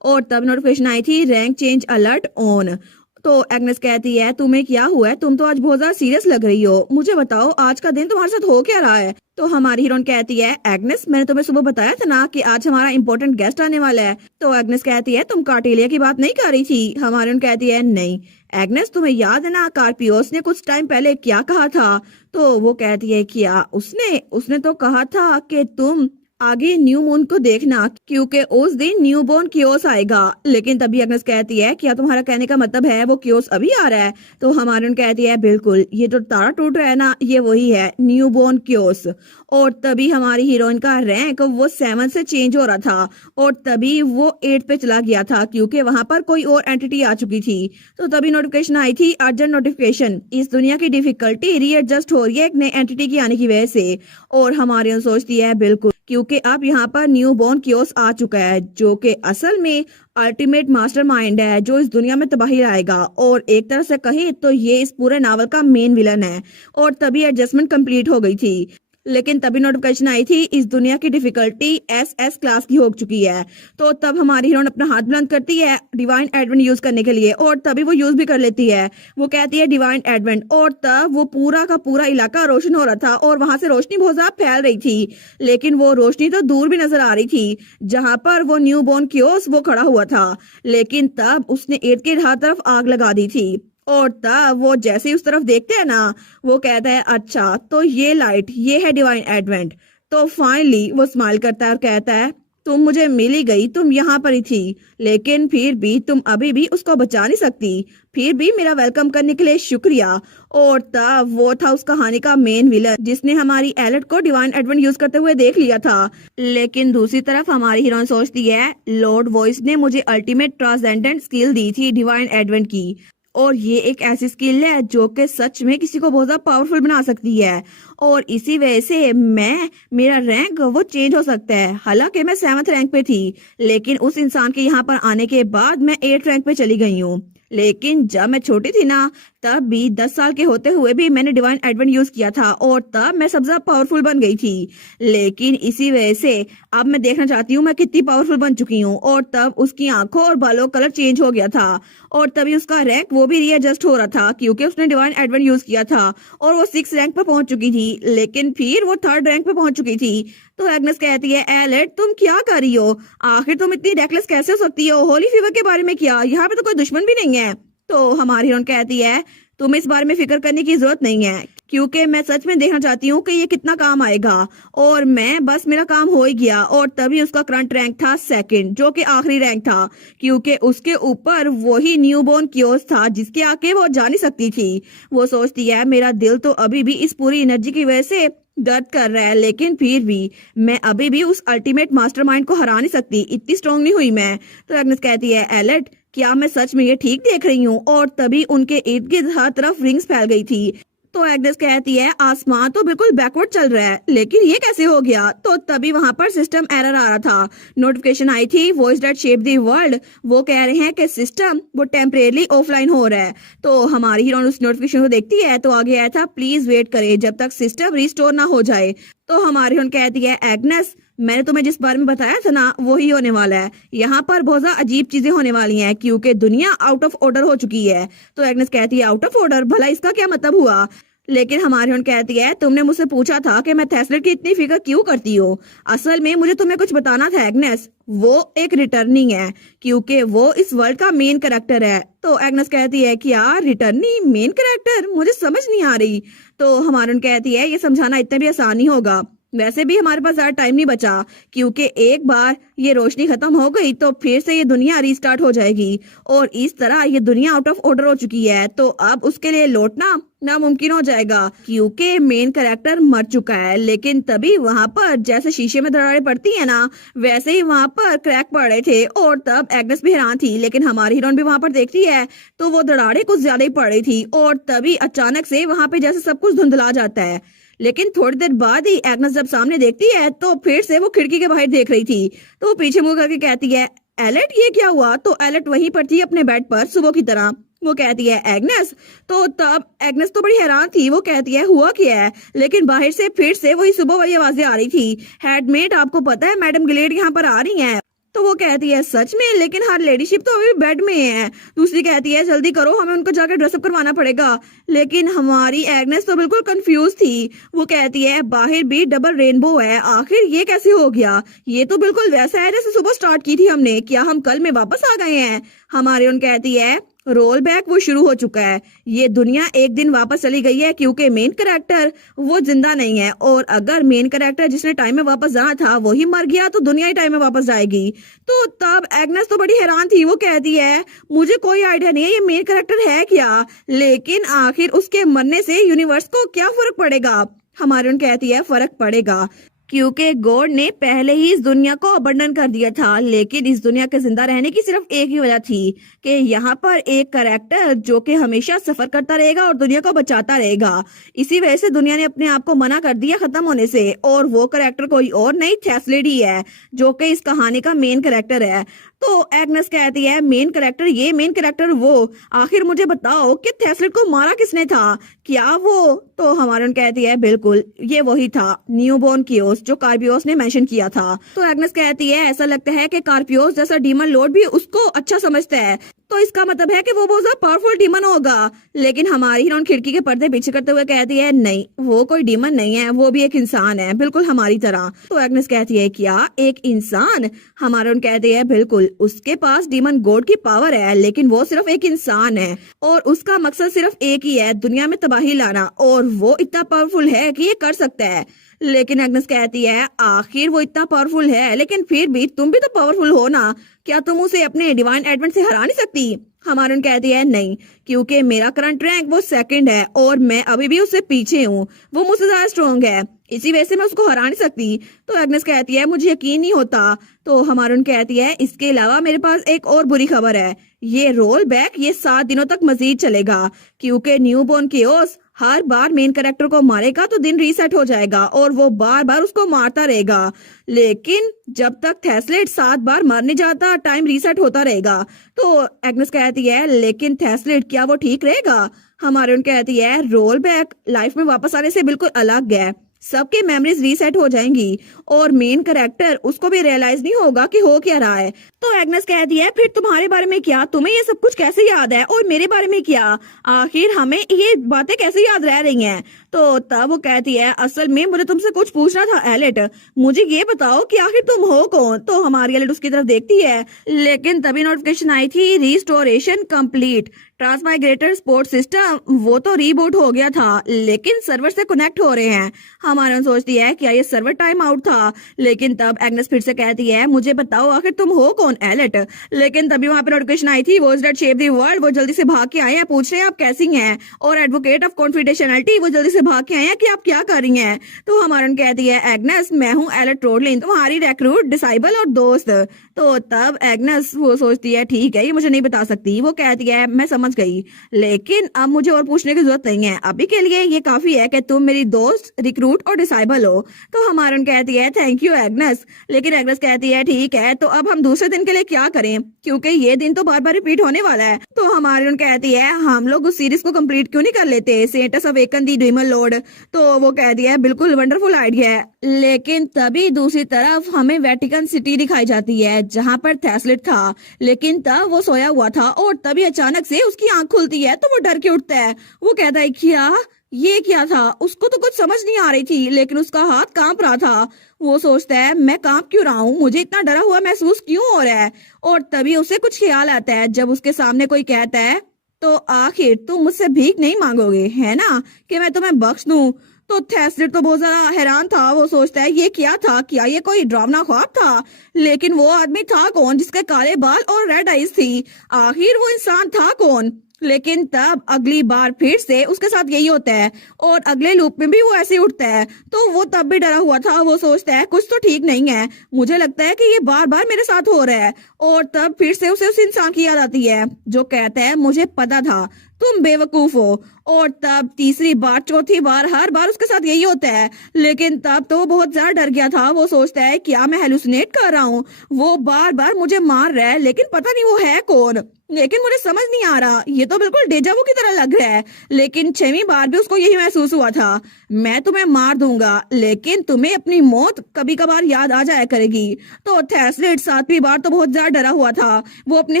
और तब नोटिफिकेशन आई थी रैंक चेंज अलर्ट ऑन। तो एग्नेस कहती है तुम्हें क्या हुआ है, तुम तो आज बहुत ज्यादा सीरियस लग रही हो, मुझे बताओ आज का दिन तुम्हारे साथ हो क्या रहा है। तो हमारी हीरोइन कहती है एग्नेस मैंने तुम्हें सुबह बताया था ना कि आज हमारा इंपॉर्टेंट गेस्ट आने वाला है। तो एग्नेस कहती है तुम कार्टेलिया की बात नहीं कर रही थी। हमारी हीरोइन कहती है नहीं एग्नेस तुम्हें याद है ना कार्पियोस ने कुछ टाइम पहले क्या कहा था। तो वो कहती है क्या उसने उसने तो कहा था कि तुम आगे न्यू मून को देखना क्योंकि उस दिन न्यू बोर्न क्योस आएगा। लेकिन तभी एग्नेस कहती है क्या तुम्हारा कहने का मतलब है वो क्योस अभी आ रहा है। तो हमारी कहती है बिल्कुल ये जो तारा टूट रहा है ना ये वही है न्यू बोर्न क्योस। और तभी हमारी हीरोइन का रैंक वो 7 से चेंज हो रहा था, और तभी वो 8 पे चला गया था क्योंकि वहां पर कोई और एंटिटी आ चुकी थी। तो तभी नोटिफिकेशन आई थी अर्जेंट नोटिफिकेशन, इस दुनिया की डिफिकल्टी रीएडजस्ट हो रही है एक नए एंटिटी की आने की वजह से। और हमारी सोचती है बिल्कुल क्योंकि अब यहाँ पर न्यू बॉर्न क्योस आ चुका है जो कि असल में अल्टीमेट मास्टरमाइंड है जो इस दुनिया में तबाही लाएगा, और एक तरह से कहे तो ये इस पूरे नावल का मेन विलन है। और तभी एडजस्टमेंट कंप्लीट हो गई थी, लेकिन तभी नोटिफिकेशन आई थी इस दुनिया की डिफिकल्टी एस क्लास की हो चुकी है। तो तब हमारी हीरोइन अपना हाथ बुलंद करती है डिवाइन एडवेंट यूज करने के लिए, और तभी वो यूज भी कर लेती है। वो कहती है डिवाइन एडवेंट, और तब वो पूरा का पूरा इलाका रोशन हो रहा था, और वहां से रोशनी बहुत ज्यादा फैल रही थी। लेकिन वो रोशनी तो दूर भी नजर आ रही थी जहां पर वो न्यू बॉर्न क्योस वो खड़ा हुआ था। लेकिन तब उसने इर्द गिर्द हर तरफ आग लगा दी थी, और तब वो जैसे ही उस तरफ देखते हैं ना वो कहता है अच्छा तो ये लाइट ये है डिवाइन एडवेंट। तो फाइनली वो स्माइल करता है और कहता है तुम मुझे मिल ही गई, तुम यहाँ पर ही थी, लेकिन फिर भी तुम अभी भी उसको बचा नहीं सकती, फिर भी मेरा वेलकम करने के लिए शुक्रिया। और तब वो था उस कहानी का मेन विलन जिसने हमारी एलेट को डिवाइन एडवेंट यूज करते हुए देख लिया था। लेकिन दूसरी तरफ हमारी हीरोइन सोचती है लॉर्ड वॉइस ने मुझे अल्टीमेट ट्रांसेंडेंट स्किल दी थी डिवाइन एडवेंट की, और ये एक ऐसी स्किल है जो कि सच में किसी को बहुत ज्यादा पावरफुल बना सकती है, और इसी वजह से मेरा रैंक वो चेंज हो सकता है। हालांकि मैं 7th रैंक पे थी, लेकिन उस इंसान के यहाँ पर आने के बाद मैं 8th रैंक पे चली गई हूँ। लेकिन जब मैं छोटी थी ना तब भी 10 साल के होते हुए भी मैंने डिवाइन एडवेंट यूज किया था, और तब मैं सबसे ज्यादा पावरफुल बन गई थी। लेकिन इसी वजह से अब मैं देखना चाहती हूँ मैं कितनी पावरफुल बन चुकी हूँ। और तब उसकी आंखों और बालों कलर चेंज हो गया था, और तभी उसका रैंक वो भी रीएडजस्ट हो रहा था क्योंकि उसने डिवाइन एडवेंट यूज किया था, और वो 6 रैंक पे पहुंच चुकी थी, लेकिन फिर वो 3rd रैंक पे पहुंच चुकी थी। तो एग्नेस कहती है एलेट तुम क्या कर रही हो, आखिर तुम इतनी रेकलेस कैसे हो सकती हो, होली फीवर के बारे में क्या, यहाँ पे तो कोई दुश्मन भी नहीं है। तो हमारी हीरोइन कहती है तुम इस बारे में फिक्र करने की जरूरत नहीं है क्योंकि मैं सच में देखना चाहती हूँ कि ये कितना काम आएगा, और मैं बस मेरा काम हो ही गया। और तभी उसका करंट रैंक था 2nd जो कि आखिरी रैंक था क्योंकि उसके ऊपर वही न्यूबॉर्न क्योस था जिसके आके वो जा नहीं सकती थी। वो सोचती है मेरा दिल तो अभी भी इस पूरी एनर्जी की वजह से दर्द कर रहा है, लेकिन फिर भी मैं अभी भी उस अल्टीमेट मास्टरमाइंड को हरा नहीं सकती, इतनी स्ट्रॉन्ग नहीं हुई मैं। तो एग्नेस कहती है एलेट क्या मैं सच में ये ठीक देख रही हूँ। और तभी उनके इर्द गिर्द हर तरफ रिंग्स फैल गई थी। तो एग्नेस कहती है आसमान तो बिल्कुल बैकवर्ड चल रहा है, लेकिन ये कैसे हो गया। तो तभी वहां पर सिस्टम एरर आ रहा था, नोटिफिकेशन आई थी voice that shape the world, वो कह रहे हैं कि सिस्टम वो टेम्परेरी ऑफलाइन हो रहा है। तो हमारी हीरोइन उस नोटिफिकेशन को देखती है तो आगे आया था प्लीज वेट करे जब तक सिस्टम रिस्टोर ना हो जाए। तो हमारी हीरोइन कहती है एग्नेस मैंने तुम्हें जिस बारे में बताया था ना वही होने वाला है, यहाँ पर बहुत ज्यादा अजीब चीजें होने वाली हैं क्योंकि दुनिया आउट ऑफ ऑर्डर हो चुकी है। तो एग्नेस कहती है आउट ऑफ ऑर्डर, भला इसका क्या मतलब हुआ। लेकिन हमारी कहती है तुमने मुझसे पूछा था कि मैं थेस्लेट की इतनी फिक्र क्यों करती हूँ। असल में मुझे तुम्हें कुछ बताना था एग्नेस, वो एक रिटर्निंग है क्योंकि वो इस वर्ल्ड का मेन कैरेक्टर है। तो एग्नेस कहती है कि यार रिटर्निंग मेन कैरेक्टर, मुझे समझ नहीं आ रही। तो हमारी कहती है ये समझाना इतना भी आसान नहीं होगा, वैसे भी हमारे पास ज्यादा टाइम नहीं बचा क्योंकि एक बार ये रोशनी खत्म हो गई तो फिर से ये दुनिया रीस्टार्ट हो जाएगी और इस तरह ये दुनिया आउट ऑफ ऑर्डर हो चुकी है। तो अब उसके लिए लौटना नामुमकिन हो जाएगा क्योंकि मेन कैरेक्टर मर चुका है। लेकिन तभी वहां पर जैसे शीशे में दरारें पड़ती है ना, वैसे ही वहां पर क्रैक पड़ रहे थे और तब एग्नेस भी हैरान थी। लेकिन हमारी हीरोइन भी वहां पर देखती है तो वो दरारें कुछ ज्यादा ही पड़ रही थी और तभी अचानक से वहां पे जैसे सब कुछ धुंधला जाता है। लेकिन थोड़ी देर बाद ही एग्नेस जब सामने देखती है तो फिर से वो खिड़की के बाहर देख रही थी। तो वो पीछे मुड़ करके कहती है एलेट ये क्या हुआ। तो एलेट वहीं पर थी अपने बेड पर सुबह की तरह। वो कहती है एग्नेस। तो तब एग्नेस तो बड़ी हैरान थी, वो कहती है हुआ क्या है। लेकिन बाहर से फिर से वही सुबह वाली आवाजें आ रही थी, हेडमेट आपको पता है मैडम गिलेड यहाँ पर आ रही हैं। तो वो कहती है सच में, लेकिन हर लेडीशिप तो अभी बेड में है। दूसरी कहती है जल्दी करो हमें उनको जाकर ड्रेसअप करवाना पड़ेगा। लेकिन हमारी एग्नेस तो बिल्कुल कंफ्यूज थी। वो कहती है बाहर भी डबल रेनबो है, आखिर ये कैसे हो गया। ये तो बिल्कुल वैसा है जैसे सुबह स्टार्ट की थी हमने, क्या हम कल में वापस आ गए हैं। हमारी उन कहती है रोल बैक वो शुरू हो चुका है, ये दुनिया एक दिन वापस चली गई है क्योंकि मेन कैरेक्टर वो जिंदा नहीं है और अगर मेन कैरेक्टर जिसने टाइम में वापस जाना था वही मर गया तो दुनिया ही टाइम में वापस जाएगी। तो तब एग्नेस तो बड़ी हैरान थी, वो कहती है मुझे कोई आइडिया नहीं है ये मेन कैरेक्टर है क्या, लेकिन आखिर उसके मरने से यूनिवर्स को क्या फर्क पड़ेगा। हमारी उन कहती है फर्क पड़ेगा क्योंकि गॉड ने पहले ही इस दुनिया को अबंडन कर दिया था। लेकिन इस दुनिया के जिंदा रहने की सिर्फ एक ही वजह थी कि यहाँ पर एक कैरेक्टर जो कि हमेशा सफर करता रहेगा और दुनिया को बचाता रहेगा। इसी वजह से दुनिया ने अपने आप को मना कर दिया खत्म होने से और वो कैरेक्टर कोई और नहीं थेस्लेट ही है जो कि इस कहानी का मेन कैरेक्टर है। तो एग्नेस कहती है मेन कैरेक्टर ये मेन कैरेक्टर वो, आखिर मुझे बताओ कि थेस्लेट को मारा किसने था, क्या वो। तो हमारे कहती है बिल्कुल ये वही था न्यूबॉर्न कियोस जो कार्पियोस ने मेंशन किया था। तो एग्नेस कहती है ऐसा लगता है कि कार्पियोस जैसा डीमन लॉर्ड भी उसको अच्छा समझता है, तो इसका मतलब है कि वो बहुत ज्यादा पावरफुल डीमन होगा। लेकिन हमारी हीरोइन खिड़की के पर्दे पीछे करते हुए कहती है नहीं वो कोई डीमन नहीं है, वो भी एक इंसान है बिल्कुल हमारी तरह। तो एग्नेस कहती है क्या एक इंसान। हमारी कहती है बिल्कुल, उसके पास डीमन गॉड की पावर है लेकिन वो सिर्फ एक इंसान है और उसका मकसद सिर्फ एक ही है दुनिया में तबाही लाना और वो इतना पावरफुल है कि ये कर सकता है। लेकिन एग्नेस कहती है आखिर वो इतना पावरफुल है लेकिन फिर भी तुम भी तो पावरफुल हो ना, क्या तुम उसे अपने डिवाइन एडवेंट से हरा नहीं सकती। हमारी कहती है नहीं क्योंकि मेरा करंट रैंक वो सेकंड है और मैं अभी भी उससे पीछे हूँ, वो मुझसे ज्यादा स्ट्रॉन्ग है, इसी वजह से मैं उसको हरा नहीं सकती। तो एग्नेस कहती है मुझे यकीन नहीं होता। तो हमारी कहती है इसके अलावा मेरे पास एक और बुरी खबर है, ये रोल बैक ये 7 दिनों तक मजीद चलेगा क्योंकि न्यूबॉर्न कियोस हर बार मेन कैरेक्टर को मारेगा तो दिन रीसेट हो जाएगा और वो बार बार उसको मारता रहेगा। लेकिन जब तक थेस्लेट 7 बार मरने जाता टाइम रीसेट होता रहेगा। तो एग्नेस कहती है लेकिन थेस्लेट क्या वो ठीक रहेगा। हमारे उन कहती है रोल बैक लाइफ में वापस आने से बिल्कुल अलग है, सबकी मेमोरीज रीसेट हो जाएंगी और मेन कैरेक्टर उसको भी रियलाइज नहीं होगा कि हो क्या रहा है। तो एग्नेस कहती है फिर तुम्हारे बारे में क्या, तुम्हें ये सब कुछ कैसे याद है और मेरे बारे में क्या, आखिर हमें ये बातें कैसे याद रह रही हैं। तो तब वो कहती है असल में मुझे तुमसे कुछ पूछना था एलेट, मुझे ये बताओ कि आखिर तुम हो कौन। तो हमारी एलेट उसकी तरफ देखती है लेकिन तभी नोटिफिकेशन आई थी रिस्टोरेशन कंप्लीट, ट्रांसमाइग्रेटर सपोर्ट सिस्टम वो तो रीबूट हो गया था लेकिन सर्वर से कनेक्ट हो रहे हैं। हमारे सोचती है क्या ये सर्वर टाइम आउट था। लेकिन तब एग्नेस फिर से कहती है मुझे बताओ आखिर तुम हो कौन एलेट। लेकिन तभी वहां पर नोटिफिकेशन आई थी voice that shape the world, वो जल्दी से भाग के आए हैं, पूछ रहे हैं आप कैसी हैं। और एडवोकेट ऑफ कॉन्फिडेंशियलिटी वो जल्दी से भाग के आए हैं कि आप क्या कर रही हैं। तो हमारे कहती है एग्नेस मैं हूँ एलेट रोडलिन, तुम्हारी रिक्रूट डिसाइबल और दोस्त। तो तब एग्नेस वो सोचती है ठीक है ये मुझे नहीं बता सकती। वो कहती है मैं समझ गई लेकिन अब मुझे और पूछने की जरूरत नहीं है, अभी के लिए ये काफी है कि तुम मेरी दोस्त रिक्रूट और डिसाइबल हो। तो हमारन कहती है थैंक यू एग्नेस। लेकिन एग्नेस कहती है ठीक है तो अब हम दूसरे दिन के लिए क्या करें क्योंकि ये दिन तो बार बार रिपीट होने वाला है। तो हमारन कहती है हम लोग उस सीरीज को कंप्लीट क्यों नहीं कर लेते, सेंटस अवेकन दी डीमन लॉर्ड। तो वो कहती है बिल्कुल वंडरफुल आइडिया है। लेकिन तभी दूसरी तरफ हमें वेटिकन सिटी दिखाई जाती है जहाँ पर थेस्लेट था लेकिन तब वो सोया हुआ था और तभी अचानक से उसकी आंख खुलती है तो वो डर के उठता है। वो कहता है क्या ये क्या था? उसको तो कुछ समझ नहीं आ रही थी, लेकिन उसका हाथ कांप रहा था। वो सोचता है मैं कांप क्यों रहा हूँ, मुझे इतना डरा हुआ महसूस क्यों हो रहा है। और तभी उसे कुछ ख्याल आता है जब उसके सामने कोई कहता है, तो आखिर तुम मुझसे भीख नहीं मांगोगे है ना, कि मैं तुम्हें बख्श दूं। तो थेस्लिट तो बहुत ज्यादा हैरान था। वो सोचता है ये क्या था, क्या ये कोई डरावना ख्वाब था? लेकिन वो आदमी था कौन जिसके काले बाल और रेड आईज थी? आखिर वो इंसान था कौन? लेकिन तब अगली बार फिर से उसके साथ यही होता है और अगले लूप में भी वो ऐसे ही उठता है। तो वो तब भी डरा हुआ था। वो सोचता है कुछ तो ठीक नहीं है, मुझे लगता है कि ये बार बार मेरे साथ हो रहा है। और तब फिर से उसे उस इंसान की याद आती है जो कहता है मुझे पता था तुम बेवकूफ हो। और तब तीसरी बार चौथी बार हर बार उसके साथ यही होता है। लेकिन तब तो वो बहुत ज्यादा डर गया था। वो सोचता है क्या मैं हेलुसिनेट कर रहा हूँ? वो बार बार मुझे मार रहा है, लेकिन पता नहीं वो है कौन। लेकिन मुझे समझ नहीं आ रहा, ये तो बिल्कुल डेजावू की तरह लग रहा है। लेकिन छवीं बार भी उसको यही महसूस हुआ था, मैं तुम्हें मार दूंगा लेकिन तुम्हें अपनी मौत कभी कभार याद आ जाया करेगी। तो थेस्लिट सातवीं बार तो बहुत ज्यादा डरा हुआ था। वो अपने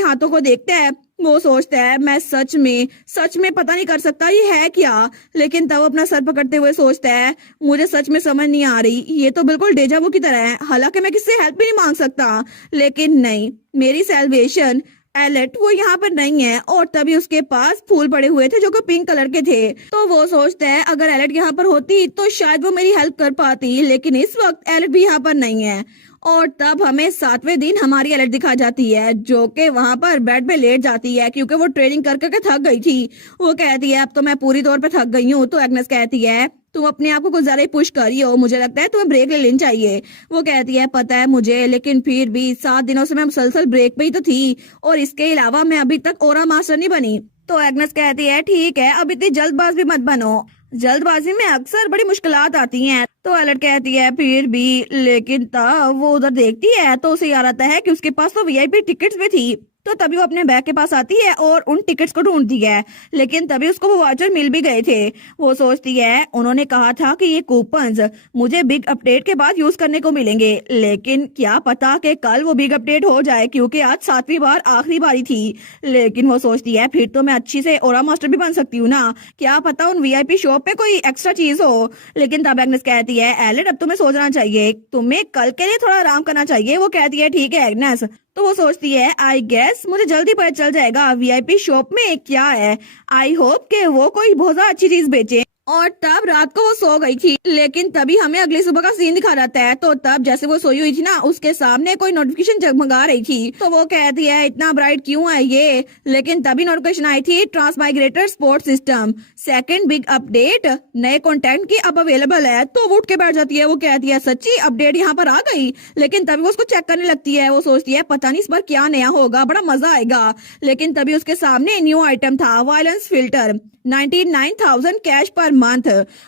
हाथों को देखता है। वो सोचता है मैं सच में पता नहीं कर सकता ये है क्या। लेकिन तब अपना सर पकड़ते हुए सोचता है मुझे सच में समझ नहीं आ रही, ये तो बिल्कुल डेजावू की तरह है। हालांकि मैं किससे हेल्प भी नहीं मांग सकता, लेकिन नहीं, मेरी सैल्वेशन एलेट वो यहाँ पर नहीं है। और तभी उसके पास फूल पड़े हुए थे जो कि पिंक कलर के थे। तो वो सोचता है अगर एलेट यहाँ पर होती तो शायद वो मेरी हेल्प कर पाती, लेकिन इस वक्त एलेट भी यहाँ पर नहीं है। और तब हमें सातवें दिन हमारी एलेट दिखा जाती है जो कि वहां पर बेड पे लेट जाती है क्योंकि वो ट्रेनिंग कर करके थक गई थी। वो कहती है अब तो मैं पूरी तौर पे थक गई हूँ। तो एग्नेस कहती है तुम अपने आप को कुछ ज्यादा ही पुश कर रही हो, मुझे लगता है तुम्हें ब्रेक ले लेनी चाहिए। वो कहती है पता है मुझे, लेकिन फिर भी 7 दिनों से मैं मुसलसल ब्रेक पे ही तो थी और इसके अलावा मैं अभी तक ओरा मास्टर नहीं बनी। तो एग्नेस कहती है ठीक है, अब इतनी जल्दबाज भी मत बनो, जल्दबाजी में अक्सर बड़ी मुश्किलात आती हैं। तो एलेट कहती है फिर भी, लेकिन तब वो उधर देखती है तो उसे याद आता है कि उसके पास तो वीआईपी टिकट्स भी थी। तो तभी वो अपने बैग के पास आती है और उन टिकट्स को ढूंढती है। लेकिन तभी उसको वो वाचर मिल भी गए थे। वो सोचती है उन्होंने कहा था कि ये कूपन्स मुझे बिग अपडेट के बाद यूज करने को मिलेंगे, लेकिन क्या पता कि कल वो बिग अपडेट हो जाए क्योंकि आज 7वीं बार आखिरी बारी थी। लेकिन वो सोचती है फिर तो मैं अच्छी से ओरा मास्टर भी बन सकती हूँ ना, क्या पता उन वीआईपी शॉप पे कोई एक्स्ट्रा चीज हो। लेकिन तब एग्नेस कहती है एलेट अब तुम्हें सोचना चाहिए, तुम्हें कल के लिए थोड़ा आराम करना चाहिए। वो कहती है ठीक है एग्नेस। तो वो सोचती है आई गेस मुझे जल्दी पता चल जाएगा वीआईपी शॉप में क्या है। आई होप कि वो कोई बहुत ज्यादा अच्छी चीज बेचे। और तब रात को वो सो गई थी, लेकिन तभी हमें अगली सुबह का सीन दिखा जाता है। तो तब जैसे वो सोई हुई थी ना, उसके सामने कोई नोटिफिकेशन जगमगा रही थी। तो वो कहती है इतना ब्राइट क्यों है ये? लेकिन तभी नोटिफिकेशन आई थी transmigrator support system second big update नए कंटेंट की अब अवेलेबल है। तो वो उठ के बैठ जाती है। वो कहती है सच्ची अपडेट यहाँ पर आ गई? लेकिन तभी वो उसको चेक करने लगती है। वो सोचती है पता नहीं इस बार क्या नया होगा, बड़ा मजा आएगा। लेकिन तभी उसके सामने न्यू आइटम था, violence filter 99,000 cash per month.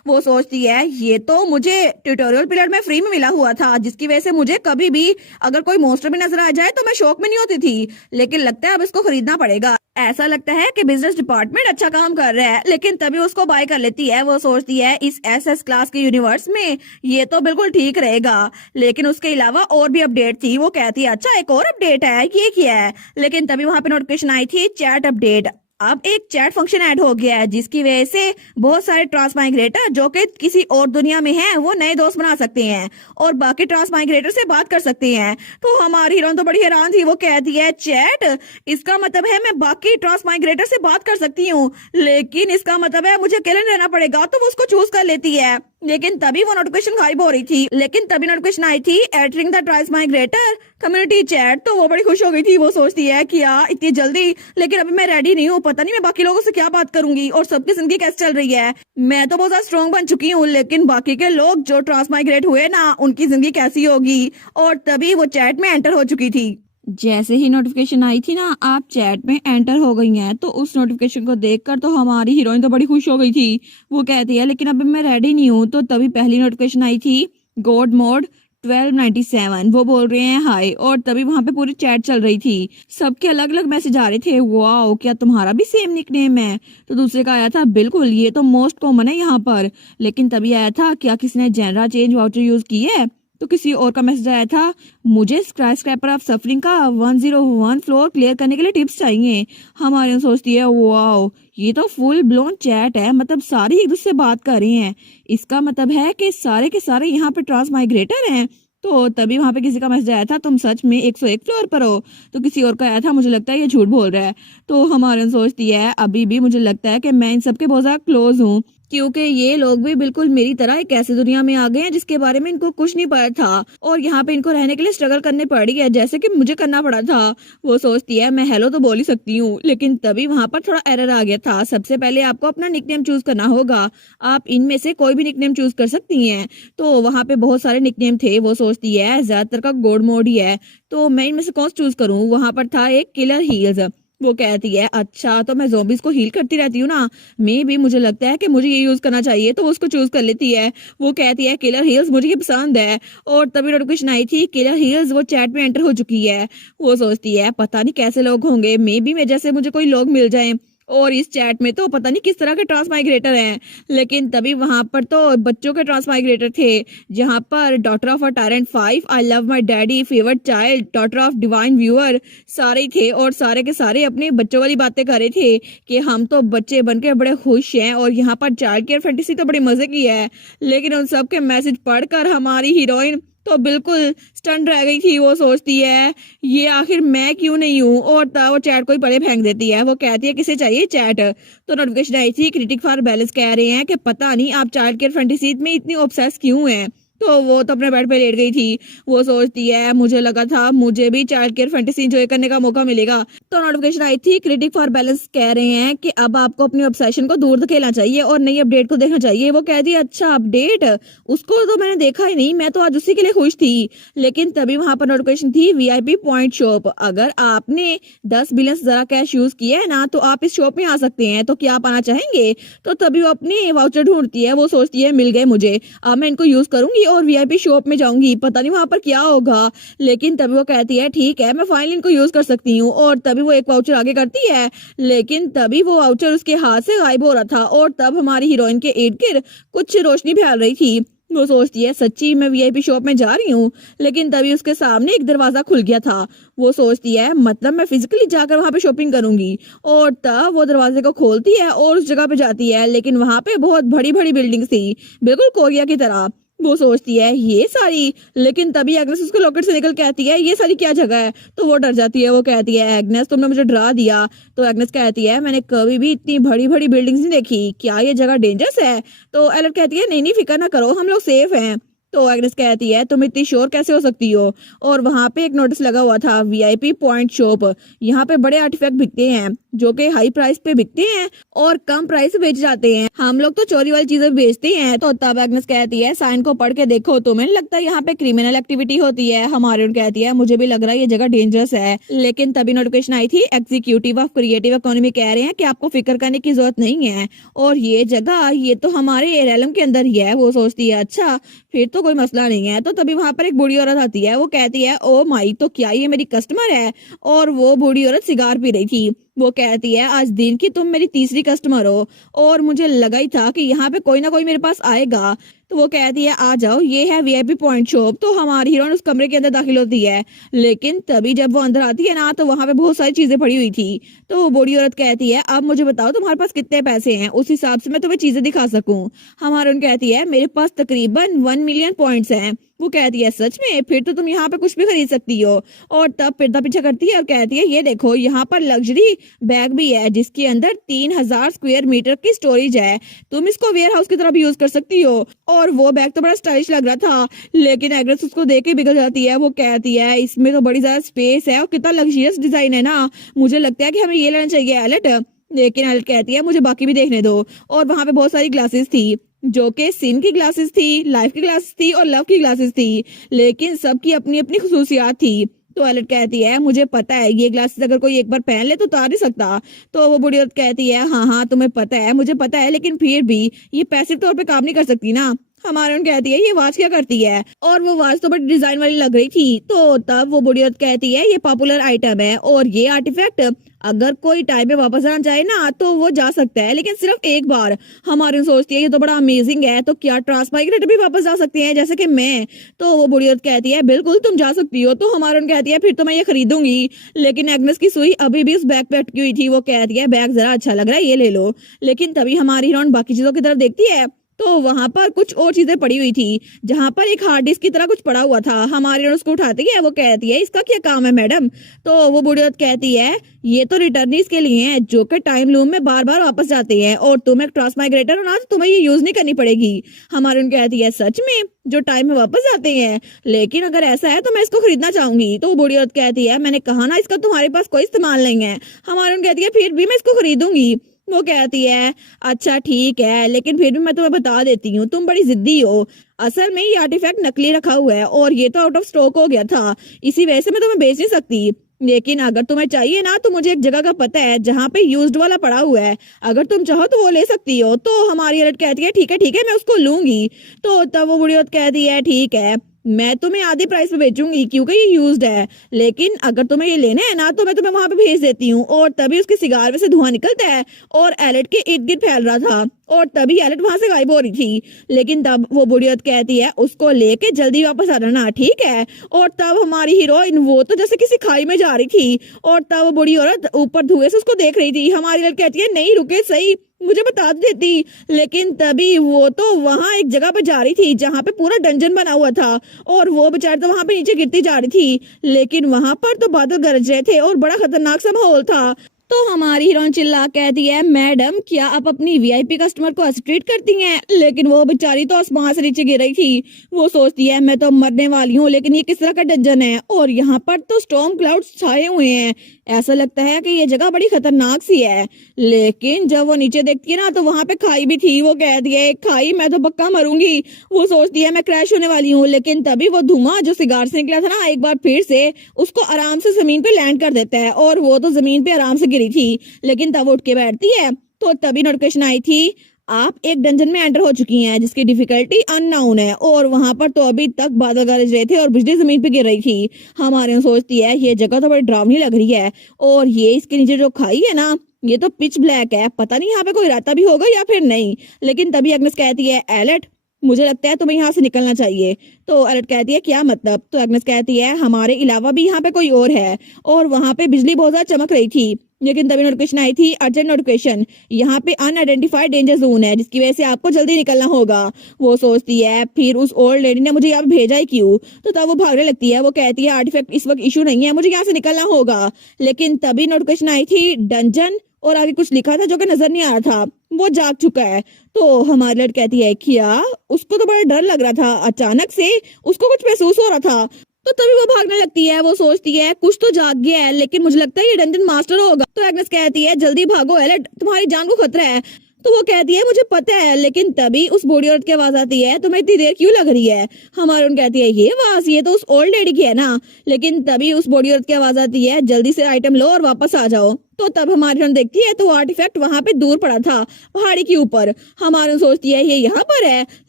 वो सोचती है ये तो मुझे ट्यूटोरियल पीरियड में फ्री में मिला हुआ था, जिसकी वजह से मुझे कभी भी अगर कोई मॉन्स्टर भी नजर आ जाए तो मैं शौक में नहीं होती थी। लेकिन लगता है अब इसको खरीदना पड़ेगा। ऐसा लगता है कि बिजनेस डिपार्टमेंट अच्छा काम कर रहा है। लेकिन तभी उसको बाय कर लेती है। वो सोचती है इस एसएस क्लास के यूनिवर्स में ये तो बिल्कुल ठीक रहेगा। लेकिन उसके अलावा और भी अपडेट थी। वो कहती है अच्छा एक और अपडेट है, ये क्या है? लेकिन तभी वहां पे नोटिफिकेशन आई थी चैट अपडेट। अब एक चैट फंक्शन ऐड हो गया है, जिसकी वजह से बहुत सारे ट्रांसमाइग्रेटर जो कि किसी और दुनिया में हैं वो नए दोस्त बना सकते हैं और बाकी ट्रांसमाइग्रेटर से बात कर सकते हैं। तो हमारी हीरोइन तो बड़ी हैरान थी। वो कहती है चैट, इसका मतलब है मैं बाकी ट्रांसमाइग्रेटर से बात कर सकती हूँ, लेकिन इसका मतलब है मुझे अकेले रहना पड़ेगा। तो वो उसको चूज कर लेती है। लेकिन तभी वो नोटिफिकेशन गायब हो रही थी। लेकिन तभी नोटिफिकेशन आई थी एंटरिंग द ट्रांसमाइग्रेटर कम्युनिटी चैट। तो वो बड़ी खुश हो गई थी। वो सोचती है कि यार इतनी जल्दी, लेकिन अभी मैं रेडी नहीं हूँ, पता नहीं मैं बाकी लोगों से क्या बात करूंगी और सबकी जिंदगी कैसे चल रही है। मैं तो बहुत ज्यादा स्ट्रॉन्ग बन चुकी हूँ, लेकिन बाकी के लोग जो ट्रांसमाइग्रेट हुए ना, उनकी जिंदगी कैसी होगी। और तभी वो चैट में एंटर हो चुकी थी। जैसे ही नोटिफिकेशन आई थी ना आप चैट में एंटर हो गई हैं, तो उस नोटिफिकेशन को देखकर तो हमारी हीरोइन तो बड़ी खुश हो गई थी। वो कहती है लेकिन अभी मैं रेडी नहीं हूँ। तो तभी पहली नोटिफिकेशन आई थी गॉड मोड 1297। वो बोल रहे हैं हाय। और तभी वहां पे पूरी चैट चल रही थी, सबके अलग अलग मैसेज आ रहे थे। वाओ, क्या तुम्हारा भी सेम निकनेम है? तो दूसरे का आया था बिल्कुल, ये तो मोस्ट कॉमन है यहाँ पर। लेकिन तभी आया था क्या किसी ने जेनरा चेंज वाउचर यूज की है? तो किसी और का मैसेज आया था, मुझे स्काई स्क्रैपर ऑफ सफरिंग का 101 फ्लोर क्लियर करने के लिए टिप्स चाहिए। हमारे सोचती है वाओ, ये तो फुल ब्लोन चैट है, मतलब सारे एक दूसरे से बात कर रहे हैं। इसका मतलब है कि सारे के सारे यहाँ पे ट्रांस माइग्रेटर हैं। तो तभी वहां पे किसी का मैसेज आया था, तुम सच में 101 फ्लोर पर हो। तो किसी और का आया था, मुझे लगता है ये झूठ बोल रहा है। तो हमारे सोचती है अभी भी मुझे लगता है कि मैं इन सबके बहुत ज्यादा क्लोज हूँ, क्योंकि ये लोग भी बिल्कुल मेरी तरह एक ऐसी दुनिया में आ गए हैं जिसके बारे में इनको कुछ नहीं पता था, और यहाँ पे इनको रहने के लिए स्ट्रगल करने पड़ रही है जैसे कि मुझे करना पड़ा था। वो सोचती है मैं हेलो तो बोल ही सकती हूँ, लेकिन तभी वहां पर थोड़ा एरर आ गया था। सबसे पहले आपको अपना निकनेम चूज करना होगा, आप इनमें से कोई भी निकनेम चूज कर सकती हैं। तो वहां पे बहुत सारे निकनेम थे। वो सोचती है ज्यादातर का गोड मोड ही है, तो मैं इनमें से कौन सा चूज करूँ। वहां पर था एक किलर हील्स। वो कहती है अच्छा, तो मैं ज़ॉम्बीज को हील करती रहती हूँ ना, मे भी मुझे लगता है कि मुझे ये यूज करना चाहिए। तो वो उसको चूज कर लेती है। वो कहती है किलर हील्स मुझे ये पसंद है। और तभी नोटिफिकेशन आई थी किलर हील्स वो चैट में एंटर हो चुकी है। वो सोचती है पता नहीं कैसे लोग होंगे, मे भी मैं जैसे मुझे कोई लोग मिल जाए, और इस चैट में तो पता नहीं किस तरह के ट्रांसमाइग्रेटर हैं। लेकिन तभी वहां पर तो बच्चों के ट्रांसमाइग्रेटर थे, जहां पर daughter of a tyrant 5, I love my daddy, favourite child, daughter of divine viewer, सारे ही थे। और सारे के सारे अपने बच्चों वाली बातें कर रहे थे कि हम तो बच्चे बनके बड़े खुश हैं, और यहाँ पर चाइल्ड केयर फैंटेसी तो बड़े मजे की है। लेकिन उन सब के मैसेज पढ़कर हमारी हीरोइन तो बिल्कुल स्टन रह गई थी। वो सोचती है ये आखिर मैं क्यों नहीं हूँ, और तब वो चैट को ही पड़े फेंक देती है। वो कहती है किसे चाहिए चैट। तो नोटिफिकेशन आई थी क्रिटिक फॉर बैलेंस कह रहे हैं कि पता नहीं आप चाइल्ड केयर फैंटेसी में इतनी ऑब्सेस क्यों हैं। तो वो तो अपने बेड पे लेट गई थी। वो सोचती है मुझे लगा था मुझे भी चाइल्ड केयर फैंटेसी एंजॉय करने का मौका मिलेगा। तो नोटिफिकेशन आई थी क्रिटिक फॉर बैलेंस कह रहे हैं कि अब आपको अपने ऑब्सेशन को दूर धकेलना चाहिए और नई अपडेट को देखना चाहिए। वो कहती है अच्छा अपडेट, उसको तो मैंने देखा ही नहीं, मैं तो आज उसी के लिए खुश थी। लेकिन तभी वहां पर नोटिफिकेशन थी वीआईपी पॉइंट शॉप, अगर आपने 10 बिलियन से ज्यादा कैश यूज किया है ना तो आप इस शॉप में आ सकते हैं, तो क्या आप आना चाहेंगे। तो तभी वो अपने वाउचर ढूंढती है। वो सोचती है मिल गए मुझे, अब मैं इनको यूज करूंगी और वीआईपी शॉप में जाऊंगी, पता नहीं वहां पर क्या होगा। लेकिन तभी वो कहती है ठीक है मैं फाइनली इनको यूज कर सकती हूँ। और तभी वो एक वाउचर आगे करती है, लेकिन तभी वो वाउचर उसके हाथ से गायब हो रहा था, और तब हमारी हीरोइन के इर्द गिर्द कुछ रोशनी फैल रही थी। वो सोचती है सच्ची मैं वीआईपी शॉप में जा रही हूँ। लेकिन तभी उसके सामने एक दरवाजा खुल गया था। वो सोचती है मतलब मैं फिजिकली जाकर वहां पे शॉपिंग करूंगी। और तब वो दरवाजे को खोलती है और उस जगह पे जाती है, लेकिन वहां पे बहुत बड़ी बड़ी बिल्डिंग्स थी, बिल्कुल कोरिया की तरह। वो सोचती है ये सारी, लेकिन तभी एग्नेस उसको लॉकेट से निकल के आती है ये सारी क्या जगह है। तो वो डर जाती है। वो कहती है एग्नेस तुमने मुझे डरा दिया। तो एग्नेस कहती है मैंने कभी भी इतनी बड़ी बड़ी बिल्डिंग्स नहीं देखी, क्या ये जगह डेंजरस है। तो एलेट कहती है नहीं नहीं फिक्र ना करो, हम लोग सेफ हैं। तो एग्नेस कहती है तुम इतनी श्योर कैसे हो सकती हो। और वहां पे एक नोटिस लगा हुआ था वीआईपी पॉइंट शॉप, यहाँ पे बड़े आर्टिफैक्ट बिकते हैं जो कि हाई प्राइस पे बिकते हैं और कम प्राइस पे बेचे जाते हैं, हम लोग तो चोरी वाली चीजें बेचते हैं। तो तब एग्नेस कहती है साइन को पढ़ के देखो, तुम्हें नहीं लगता यहाँ पे क्रिमिनल एक्टिविटी होती है। हमारे कहती है मुझे भी लग रहा है ये जगह डेंजरस है। लेकिन तभी नोटिफिकेशन आई थी एग्जीक्यूटिव ऑफ क्रिएटिव इकोनॉमी कह रहे हैं कि आपको फिक्र करने की जरूरत नहीं है, और ये जगह ये तो हमारे एरेलम के अंदर ही है। वो सोचती है अच्छा फिर तो कोई मसला नहीं है। तो तभी वहां पर एक बूढ़ी औरत आती है। वो कहती है ओ माई, तो क्या ये मेरी कस्टमर है। और वो बूढ़ी औरत सिगार पी रही थी। वो कहती है आज दिन की तुम मेरी तीसरी कस्टमर हो, और मुझे लगा ही था कि यहाँ पे कोई ना कोई मेरे पास आएगा। तो वो कहती है आ जाओ, ये है वीआईपी पॉइंट शॉप। तो हमारी हीरोइन उस कमरे के अंदर दाखिल होती है। लेकिन तभी जब वो अंदर आती है ना तो वहां पे बहुत सारी चीजें पड़ी हुई थी। तो वो बूढ़ी औरत कहती है अब मुझे बताओ तुम्हारे पास कितने पैसे हैं, उस हिसाब से मैं तुम्हें चीजें दिखा सकूं। हमारी कहती है मेरे पास तकरीबन 1 मिलियन पॉइंट्स हैं। वो कहती है सच में, फिर तो तुम यहाँ पे कुछ भी खरीद सकती हो। और तब पर्दा पीछे करती है और कहती है ये देखो यहाँ पर लग्जरी बैग भी है जिसके अंदर 3000 स्क्वायर मीटर की स्टोरेज है, तुम इसको वेयर हाउस की तरह भी यूज कर सकती हो। और वो बैग तो बड़ा स्टाइलिश लग रहा था, लेकिन एग्रेस उसको देख के बिगड़ जाती है। वो कहती है इसमें तो बड़ी ज्यादा स्पेस है और कितना लग्जरियस डिजाइन है ना, मुझे लगता है कि हमें ये लेना चाहिए एलेट। लेकिन एलेट कहती है मुझे बाकी भी देखने दो। और वहां पे बहुत सारी ग्लासेस थी जो कि सिन की ग्लासेस थी, लाइफ की ग्लासेस थी और लव की ग्लासेस थी, लेकिन सबकी अपनी अपनी खुसूसियात थी। तो एलेट कहती है मुझे पता है ये ग्लासेस अगर कोई एक बार पहन ले तो उतार नहीं सकता। तो वो बूढ़ी औरत कहती है हाँ हाँ तुम्हें पता है, मुझे पता है, लेकिन फिर भी ये पैसिव तौर पे काम नहीं कर सकती ना। हमारे कहती है ये वॉच क्या करती है, और वो वॉच तो बड़ी डिजाइन वाली लग रही थी। तो तब वो बूढ़ी औरत कहती है ये पॉपुलर आइटम है और ये आर्टिफैक्ट अगर कोई टाइम में वापस आना चाहे ना तो वो जा सकता है, लेकिन सिर्फ एक बार। हमारी सोचती है ये तो बड़ा अमेजिंग है, तो क्या ट्रांसमाइग्रेटर भी वापस जा सकते हैं जैसे कि मैं? तो वो बुढ़ी औरत कहती है बिल्कुल तुम जा सकती हो। तो हमारी कहती है फिर तो मैं ये खरीदूंगी। लेकिन एग्नेस की सुई अभी भी उस बैग पे अटकी हुई थी। वो कहती है बैग जरा अच्छा लग रहा है, ये ले लो। लेकिन तभी हमारी हीरोइन बाकी चीजों की तरफ देखती है तो वहां पर कुछ और चीजें पड़ी हुई थी, जहां पर एक हार्ड डिस्क की तरह कुछ पड़ा हुआ था। हमारी और उसको उठाती है। वो कहती है इसका क्या काम है मैडम? तो वो बूढ़ी औरत कहती है ये तो रिटर्निस के लिए है जो कि टाइम लूप में बार बार वापस जाते हैं, और तुम एक ट्रांसमाइग्रेटर हो ना तो तुम्हें ये यूज नहीं करनी पड़ेगी। हमारी उन कहती है सच में जो टाइम में वापस जाते हैं? लेकिन अगर ऐसा है तो मैं इसको खरीदना चाहूंगी। तो वो बूढ़ी औरत कहती है मैंने कहा ना इसका तुम्हारे पास कोई इस्तेमाल नहीं है। हमारी उन कहती है फिर भी मैं इसको खरीदूंगी। वो कहती है अच्छा ठीक है, लेकिन फिर भी मैं तुम्हें बता देती हूँ तुम बड़ी जिद्दी हो। असल में ये आर्टिफैक्ट नकली रखा हुआ है और ये तो आउट ऑफ स्टॉक हो गया था, इसी वजह से मैं तुम्हें बेच नहीं सकती। लेकिन अगर तुम्हें चाहिए ना तो मुझे एक जगह का पता है जहाँ पे यूज्ड वाला पड़ा हुआ है, अगर तुम चाहो तो वो ले सकती हो। तो हमारी औरत कहती है ठीक है मैं उसको लूंगी। तो तब वो बुढ़ी औरत कहती है ठीक है मैं तुम्हें आधे प्राइस पे बेचूंगी क्योंकि ये यूज्ड है, लेकिन अगर तुम्हें ये लेना है ना तो मैं तुम्हें वहां पे भेज देती हूँ। और तभी उसके सिगार में से धुआं निकलता है और एलेट के इर्द गिर्द फैल रहा था, और तभी एलेट वहां से गायब हो रही थी। लेकिन तब वो बुढ़ी औरत कहती है उसको लेके जल्दी वापस आ जाना, ठीक है? और तब हमारी हीरोइन वो तो जैसे किसी खाई में जा रही थी, और तब वो बुढ़ी औरत ऊपर धुएं से उसको देख रही थी। हमारी औरत कहती है नहीं रुके सही, मुझे बता देती। लेकिन तभी वो तो वहां एक जगह पे जा रही थी जहां पे पूरा डंजन बना हुआ था, और वो बेचारी तो वहां पे नीचे गिरती जा रही थी। लेकिन वहां पर तो बादल गरज रहे थे और बड़ा खतरनाक सा माहौल था। तो हमारी हीरोइन चिल्ला कहती है मैडम क्या आप अपनी वीआईपी कस्टमर को ऐसे ट्रीट करती हैं? लेकिन वो बेचारी तो आसमान से नीचे गिर रही थी। वो सोचती है मैं तो मरने वाली हूँ, लेकिन ये किस तरह का डंजन है और यहाँ पर तो स्टॉर्म क्लाउड्स छाए हुए हैं, ऐसा लगता है कि ये जगह बड़ी खतरनाक सी है। लेकिन जब वो नीचे देखती है ना तो वहां पे खाई भी थी। वो कहती है खाई मैं तो पक्का मरूंगी। वो सोचती है मैं क्रैश होने वाली हूँ। लेकिन तभी वो धुआं जो सिगार से निकला था ना एक बार फिर से उसको आराम से जमीन पे लैंड कर देता है, और वो तो जमीन पे आराम से गिरी थी। लेकिन तब उठ के बैठती है तो तभी नोटिफिकेशन आई थी आप एक डंजन में एंटर हो चुकी हैं जिसकी डिफिकल्टी अननोन है, और वहां पर तो अभी तक बादल गरज रहे थे और बिजली जमीन पे गिर रही थी। हमारे सोचती है ये जगह तो बड़ी डरावनी लग रही है, और ये इसके नीचे जो खाई है ना ये तो पिच ब्लैक है, पता नहीं यहाँ पे कोई रहता भी होगा या फिर नहीं। लेकिन तभी एग्नेस कहती है एलेट मुझे लगता है तुम्हें यहाँ से निकलना चाहिए। तो एलेट कहती है क्या मतलब? तो एग्नेस कहती है हमारे अलावा भी यहाँ पे कोई और है, और वहां पे बिजली बहुत ज्यादा चमक रही थी। लेकिन तभी नोटिफिकेशन आई थी अर्जेंट नोटिफिकेशन, यहाँ पे अनआइडेंटिफाइड डेंजर जोन है जिसकी वजह से आपको जल्दी निकलना होगा। वो सोचती है फिर उस ओल्ड लेडी ने मुझे यहाँ पे भेजा ही क्यों? तो तब वो भागने लगती है। वो कहती है आर्टिफैक्ट इस वक्त इशू नहीं है, मुझे यहाँ से निकलना होगा। लेकिन तभी नोटिफिकेशन आई थी डंजन, और आगे कुछ लिखा था जो कि नजर नहीं आ रहा था। वो जाग चुका है। तो हमारी लड़की कहती है क्या? उसको तो बड़ा डर लग रहा था, अचानक से उसको कुछ महसूस हो रहा था। तो तभी वो भागने लगती है। वो सोचती है कुछ तो जाग गया है, लेकिन मुझे लगता है ये डंजन मास्टर होगा। तो एग्नेस कहती है जल्दी भागो एलेट, तुम्हारी जान को खतरा है। तो वो कहती है मुझे पता है। लेकिन तभी उस बूढ़ी औरत की आवाज आती है तुम्हें इतनी देर क्यों लग रही है? हमारी उन कहती है ये आवाज ये तो उस ओल्ड लेडी की है ना। लेकिन तभी उस बूढ़ी औरत की आवाज आती है जल्दी से आइटम लो और वापस आ जाओ। तो तब हमारी हम देखती है तो आर्टिफैक्ट वहां पे दूर पड़ा था पहाड़ी के ऊपर। हमारी सोचती है ये यहाँ पर है,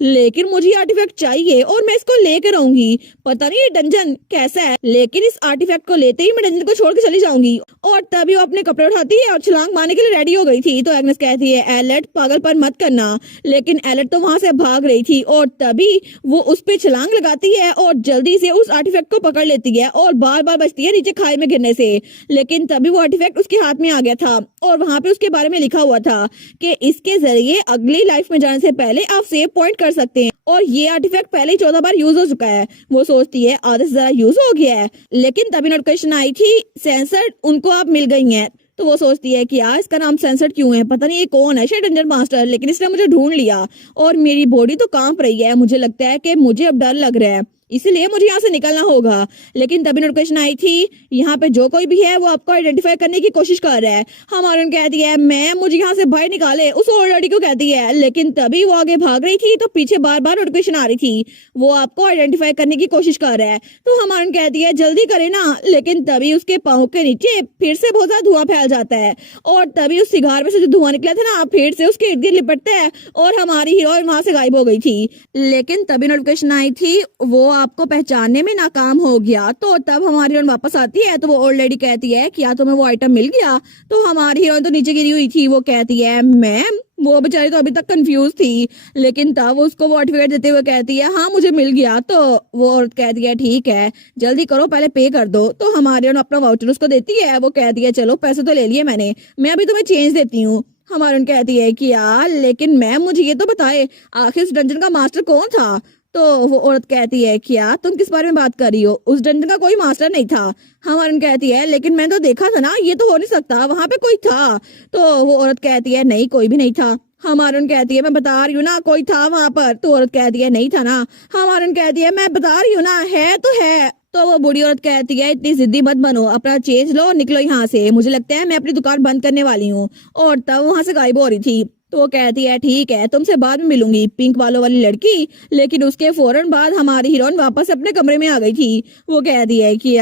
लेकिन मुझे आर्टिफैक्ट चाहिए और मैं इसको लेकर आऊंगी। पता नहीं ये डंजन कैसा है, लेकिन इस आर्टिफैक्ट को लेते ही मैं डंजन को छोड़ के चली जाऊंगी। और तभी वो अपने कपड़े उठाती है और छलांग मारने के लिए रेडी हो गई थी। तो एग्नेस कहती है एलेट पागलपन मत करना। लेकिन एलेट तो वहां से भाग रही थी, और तभी वो उस पे छलांग लगाती है और जल्दी से उस आर्टिफैक्ट को पकड़ लेती है और बार बार बचती है नीचे खाई में गिरने से। लेकिन तभी वो आर्टिफैक्ट उसके हाथ में आ गया था, और वहां पे उसके बारे में लिखा हुआ था कि इसके जरिए अगली लाइफ में जाने से पहले आप सेव पॉइंट कर सकते हैं, और ये आर्टिफैक्ट पहले ही 14 बार यूज हो चुका है। वो सोचती है आधे से ज्यादा यूज हो गया है। लेकिन तभी नोटिफिकेशन आई थी सेंसर उनको आप मिल गई हैं। तो वो सोचती है कि यार इसका नाम सेंसर्ड क्यों है, पता नहीं ये कौन है, शायद डंजन मास्टर, लेकिन इसने मुझे ढूंढ लिया और मेरी बॉडी तो कांप रही है। मुझे लगता है कि मुझे अब डर लग रहा है, इसलिए मुझे यहाँ से निकलना होगा। लेकिन तभी नोटिफिकेशन आई थी यहाँ पे जो कोई भी है वो आपको आइडेंटिफाई करने की कोशिश कर रहा है। हमारे कहती है मैं मुझे यहाँ से बाहर निकाले, उस ओल्ड लेडी को कहती है। लेकिन तभी वो आगे भाग रही थी तो पीछे बार बार नोटिफिकेशन आ रही थी वो आपको आइडेंटिफाई करने की कोशिश कर रहा है। तो हमारे कहती है जल्दी करे ना। लेकिन तभी उसके पाँव के नीचे फिर से बहुत ज्यादा धुआं फैल जाता है, और तभी उस सिगार में से जो धुआं निकला था ना फिर से उसके इर्द गिर्द लिपटता है, और हमारी हीरोइन वहां से गायब हो गई थी। लेकिन तभी नोटिफिकेशन आई थी वो आपको पहचानने में नाकाम हो गया। तो तब हमारी हीरोइन वापस आती है तो वो ओल्ड लेडी कहती है क्या तुम्हें वो आइटम मिल गया? तो हमारी हीरोइन तो नीचे गिरी हुई थी, वो कहती है मैम, वो बेचारी तो अभी तक कंफ्यूज थी, लेकिन तब वो उसको वो सर्टिफिकेट देते हुए कहती है हाँ मुझे मिल गया। तो वो औरत कहती है ठीक है जल्दी करो पहले पे कर दो। तो हमारी हीरोइन अपना वाउचर उसको देती है, वो कहती है चलो पैसे तो ले लिए मैंने, मैं अभी तुम्हें चेंज देती हूँ। हमारी हीरोइन कहती है कि यार लेकिन मैम मुझे ये तो बताए आखिर उस डंजन का मास्टर कौन था? तो वो औरत कहती है क्या तुम किस बारे में बात कर रही हो? उस डंजन का कोई मास्टर नहीं था। हमारी कहती है लेकिन मैंने तो देखा था ना, ये तो हो नहीं सकता, वहां पे कोई था। तो वो औरत कहती है नहीं कोई भी नहीं था। हमारी कहती है मैं बता रही हूँ ना कोई था वहां पर। तो औरत कहती है नहीं था ना। हमारी कहती है मैं बता रही हूँ ना है तो है। तो वो बूढ़ी औरत कहती है इतनी जिद्दी मत बनो, अपना चेंज लो निकलो यहाँ से, मुझे लगता है मैं अपनी दुकान बंद करने वाली हूँ। और तब वहां से गायब हो रही थी। तो वो कहती है ठीक है तुमसे बाद में मिलूंगी, पिंक बालों वाली लड़की। लेकिन उसके फौरन बाद हमारी हीरोइन वापस अपने कमरे में आ गई थी। वो कहती है कि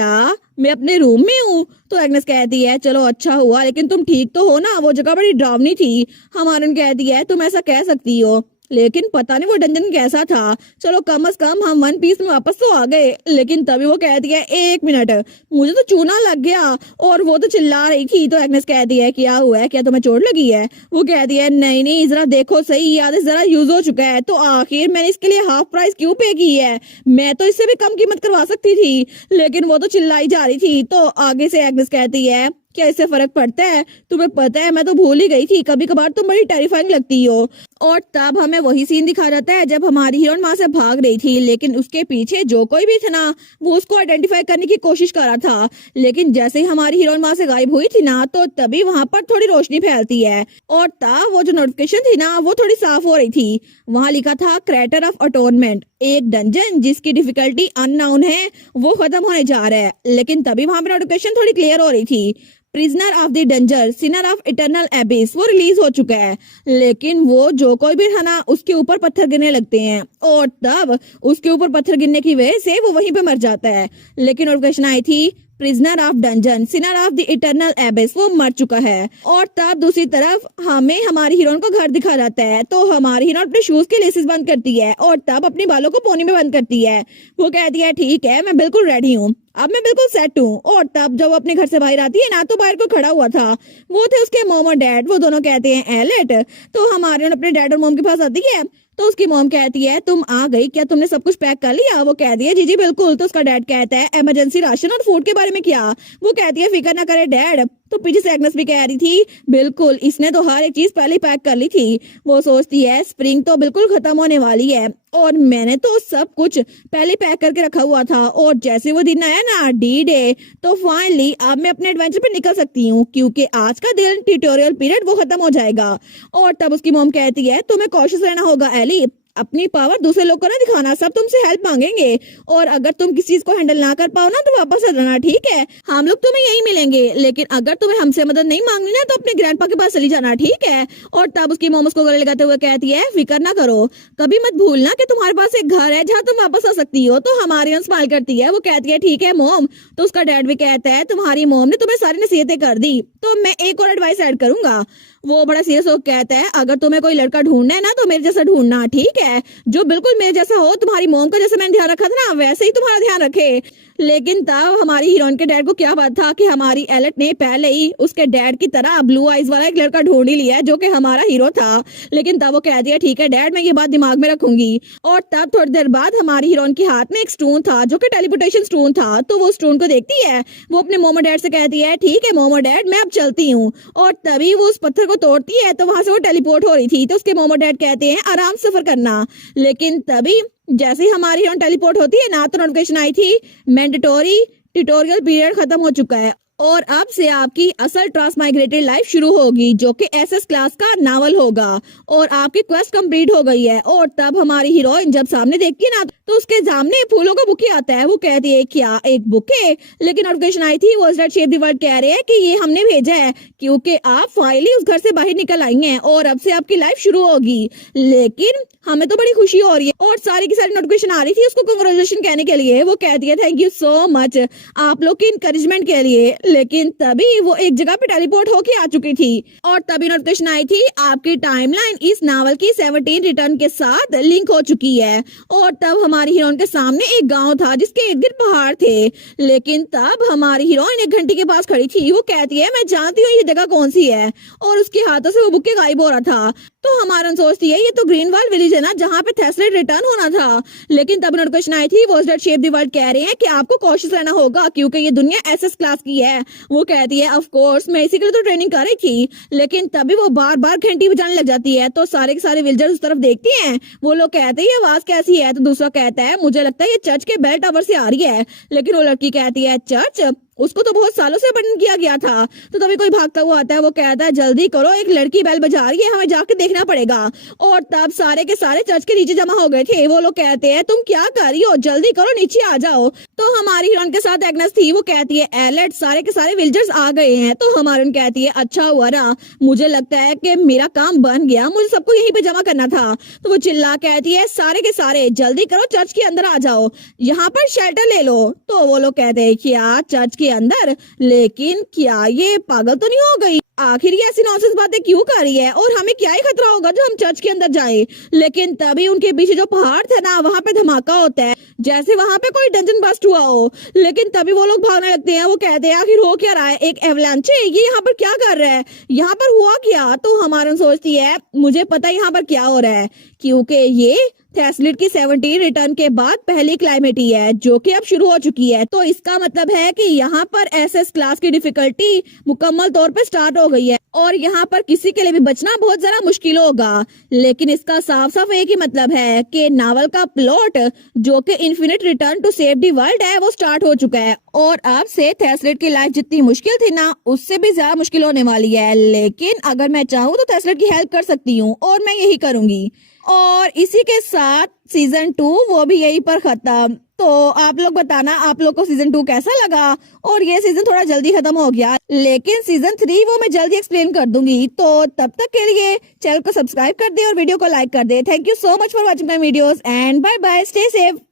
मैं अपने रूम में हूँ। तो एग्नेस कहती है चलो अच्छा हुआ, लेकिन तुम ठीक तो हो ना? वो जगह बड़ी डरावनी थी। हमारी कहती है तुम ऐसा कह सकती हो, लेकिन पता नहीं वो डंजन कैसा था। चलो कम से कम हम वन पीस में वापस तो आ गए। लेकिन तभी वो कहती है एक मिनट, मुझे तो चूना लग गया। और वो तो चिल्ला रही थी। तो एग्नेस कहती है क्या हुआ है, क्या तुम्हें चोट लगी है? वो कहती है नहीं नहीं जरा देखो सही, याद जरा यूज हो चुका है। तो आखिर मैंने इसके लिए हाफ प्राइस क्यों पे की है? मैं तो इससे भी कम कीमत करवा सकती थी। लेकिन वो तो चिल्लाई जा रही थी। तो आगे से एग्नेस कहती है क्या इससे फर्क पड़ता है? तुम्हें पता है मैं तो भूल ही गई थी, कभी कभार तुम बड़ी टेरिफाइंग लगती हो। और तब हमें वही सीन दिखा जाता है जब हमारी हीरोइन वहां से भाग रही थी, लेकिन उसके पीछे जो कोई भी था ना वो उसको आइडेंटिफाई करने की कोशिश कर रहा था। लेकिन जैसे ही हमारी हीरोइन वहां से गायब हुई थी ना, तो तभी वहां पर थोड़ी रोशनी फैलती है। और तब वो जो नोटिफिकेशन थी ना वो थोड़ी साफ हो रही थी। वहां लिखा था क्रेटर ऑफ अटोनमेंट, एक डंजन जिसकी डिफिकल्टी अननोन है वो खत्म होने जा रहा है। लेकिन तभी वहां पर नोटिफिकेशन थोड़ी क्लियर हो रही थी, prisoner of the danger Sinner of eternal एबिस वो रिलीज हो चुका है। लेकिन वो जो कोई भी है ना उसके ऊपर पत्थर गिरने लगते हैं, और तब उसके ऊपर पत्थर गिरने की वजह से वो वहीं पे मर जाता है। लेकिन नोटिफिकेशन आई थी prisoner of dungeon Sinner of the eternal एबिस वो मर चुका है। और तब दूसरी तरफ हमें हमारी हीरोइन का घर दिखा जाता है। तो हमारी हीरोइन अपने शूज के लेसेस बंद करती है और तब अपने बालों को पोनी में बंद करती है। वो कहती है ठीक है मैं बिल्कुल रेडी हूँ, अब मैं बिल्कुल सेट हूँ। और तब जब वो अपने घर से बाहर आती है ना, तो बाहर को खड़ा हुआ था वो थे उसके मोम और डैड। वो दोनों कहते हैं एलेट। तो हमारी अपने डैड और मोम के पास आती है। तो उसकी मोम कहती है तुम आ गई, क्या तुमने सब कुछ पैक कर लिया? वो कहती है जी जी बिल्कुल। तो उसका डैड कहता है इमरजेंसी राशन और फूड के बारे में क्या? वो कहती है फिक्र ना करे डैड। तो पीछे से एग्नेस भी कह रही थी बिल्कुल इसने तो हर एक चीज पहले ही पैक कर ली थी। वो सोचती है स्प्रिंग तो बिल्कुल खत्म होने वाली है और मैंने तो सब कुछ पहले पैक करके रखा हुआ था। और जैसे वो दिन आया ना डी डे, तो फाइनली अब मैं अपने एडवेंचर पे निकल सकती हूँ, क्योंकि आज का दिन ट्यूटोरियल पीरियड वो खत्म हो जाएगा। और तब उसकी मॉम कहती है तुम्हें कॉशियस रहना होगा एली, अपनी पावर दूसरे लोग को ना दिखाना, सब तुमसे हेल्प मांगेंगे और अगर तुम किसी चीज को हैंडल ना कर पाओ ना तो वापस आ जाना, ठीक है? हम लोग तुम्हें यही मिलेंगे, लेकिन अगर तुम्हें हमसे मदद नहीं मांगनी ना तो अपने ग्रैंडपा के पास चली जाना, ठीक है? और तब उसकी मोम उसको गले लगाते हुए कहती है फिक्र ना करो, कभी मत भूलना कि तुम्हारे पास एक घर है जहाँ तुम वापस आ सकती हो। तो हमारी स्माइल करती है, वो कहती है ठीक है मोम। तो उसका डैड भी कहता है तुम्हारी मोम ने तुम्हें सारी नसीहतें कर दी, तो मैं एक और एडवाइस ऐड करूंगा। वो बड़ा सीरियस होकर कहता है अगर तुम्हें कोई लड़का ढूंढना है ना तो मेरे जैसा ढूंढना, ठीक है? जो बिल्कुल मेरे जैसा हो, तुम्हारी मोम का जैसे मैंने ध्यान रखा था ना वैसे ही तुम्हारा ध्यान रखे। लेकिन तब हमारी हीरोइन के डैड को क्या बात था कि हमारी एलेट ने पहले ही उसके डैड की तरह ब्लू आइज वाला एक लड़का ढूंढ ही लिया है जो कि हमारा हीरो था। लेकिन तब वो कह दिया ठीक है डैड मैं ये बात दिमाग में रखूंगी। और तब थोड़ी देर बाद हमारी हीरोइन के हाथ में एक स्टोन था जो कि टेलीपोर्टेशन स्टोन था। तो वो स्टोन को देखती है, वो अपने मोमो डैड से कहती है ठीक है मोमो डैड मैं अब चलती हूँ। और तभी वो उस पत्थर को तोड़ती है तो वहां से वो टेलीपोर्ट हो रही थी। तो उसके मोमो डैड कहते हैं आराम से सफर करना। लेकिन तभी जैसे ही हमारी हीरोइन टेलीपोर्ट होती है ना तो नोटिफिकेशन आई थी मैंडेटोरी ट्यूटोरियल पीरियड खत्म हो चुका है और अब से आपकी असल ट्रांसमाइग्रेटेड लाइफ शुरू होगी जो कि एसएस क्लास का नावल होगा और आपकी क्वेस्ट कंप्लीट हो गई है। और तब हमारी हीरोइन जब सामने देखती है ना तो उसके सामने फूलों का बुके आता है। वो कहती है क्या एक बुके? लेकिन नोटिफिकेशन आई थी वो शेप दी वर्ल्ड कह रहे हैं कि ये हमने भेजा है क्योंकि आप फाइनली उस घर से बाहर निकल आई हैं और अब से आपकी लाइफ शुरू होगी। लेकिन हमें तो बड़ी खुशी हो रही है और सारी की सारी नोटिफिकेशन आ रही थी उसको कांग्रेचुलेशन कहने के लिए। वो कहती है थैंक यू सो मच आप लोग की इनकरेजमेंट के लिए। लेकिन तभी वो एक जगह पे टेलीपोर्ट होके आ चुकी थी और तभी नोटिफिकेशन आई थी आपकी टाइमलाइन इस नावल की 17 रिटर्न के साथ लिंक हो चुकी है। और तब हमारी हीरोइन के सामने एक गांव था जिसके इर्द गिर्द पहाड़ थे। लेकिन तब हमारी हीरोइन एक घंटी के पास खड़ी थी। वो कहती है मैं जानती हूँ ये जगह कौन सी है और उसके हाथों से वो बुक्के गायब हो रहा था। तो हमारा सोचती है ये तो ग्रीनवाल विलेज है ना जहाँ पे थेस्लेट रिटर्न होना था। लेकिन तब नोटिफिकेशन आई थी watch that shape the world कह रहे हैं कि आपको कॉशियस रहना होगा क्योंकि ये दुनिया एसएस क्लास की है। वो कहती है ऑफ कोर्स मैं इसी के लिए तो ट्रेनिंग कर रही थी। लेकिन तभी वो बार बार घंटी बजाने लग जाती है तो सारे के सारे विलेजर्स उस तरफ देखते हैं। वो लोग कहते हैं ये आवाज कैसी है तो दूसरा कहता है मुझे लगता है ये चर्च के बेल टावर से आ रही है। लेकिन वो लड़की कहती है चर्च उसको तो बहुत सालों से बंद किया गया था। तो तभी कोई भागता हुआ आता है। वो कहता है जल्दी करो एक लड़की बेल बजा रही है हमें जाके देखना पड़ेगा। और तब सारे के सारे चर्च के नीचे जमा हो गए थे। वो लोग कहते हैं तुम क्या कर रही हो जल्दी करो नीचे आ जाओ। तो हमारी हीरोइन के साथ एग्नेस थी। वो कहती है एलेट सारे के सारे विलेजर्स आ गए हैं। तो हमारी हीरोइन कहती है अच्छा हुआ ना मुझे लगता है कि मेरा काम बन गया मुझे सबको यहीं पे जमा करना था। तो वो चिल्ला कहती है सारे के सारे जल्दी करो चर्च के अंदर आ जाओ यहाँ पर शेल्टर ले लो। तो वो लोग कहते हैं क्या चर्च के अंदर लेकिन क्या ये पागल तो नहीं हो गई आखिर ये ऐसी नॉनसेंस बातें क्यों कर रही है और हमें क्या ही खतरा होगा जो हम चर्च के अंदर जाएं। लेकिन तभी उनके पीछे जो पहाड़ थे ना वहां पे धमाका होता है जैसे वहां पे कोई डंजन बस्ट हुआ हो। लेकिन तभी वो लोग भागने लगते हैं। वो कहते हैं आखिर हो क्या रहा है एक एवलांच ये यहाँ पर क्या कर रहा है यहाँ पर हुआ क्या। तो हमारा सोचती है मुझे पता है यहाँ पर क्या हो रहा है क्योंकि ये थेस्लेट की 17 रिटर्न के बाद पहली क्लाइमेट ही है जो कि अब शुरू हो चुकी है। तो इसका मतलब है कि यहाँ पर एसएस क्लास की डिफिकल्टी मुकम्मल तौर पे स्टार्ट हो गई है और यहाँ पर किसी के लिए भी बचना बहुत ज्यादा मुश्किल होगा। लेकिन इसका साफ साफ एक ही मतलब है कि नावल का प्लॉट जो कि infinite return to save the world है वो स्टार्ट हो चुका है और अब से थेस्लेट की लाइफ जितनी मुश्किल थी ना उससे भी ज्यादा मुश्किल होने वाली है। लेकिन अगर मैं चाहूँ तो थेस्लेट की हेल्प कर सकती हूँ और मैं यही करूंगी। और इसी के साथ सीजन 2 वो भी यहीं पर खत्म। तो आप लोग बताना आप लोग को सीजन 2 कैसा लगा। और ये सीजन थोड़ा जल्दी खत्म हो गया लेकिन सीजन 3 वो मैं जल्दी एक्सप्लेन कर दूंगी। तो तब तक के लिए चैनल को सब्सक्राइब कर दे और वीडियो को लाइक कर दे। Thank you so much for watching my videos and bye bye stay safe.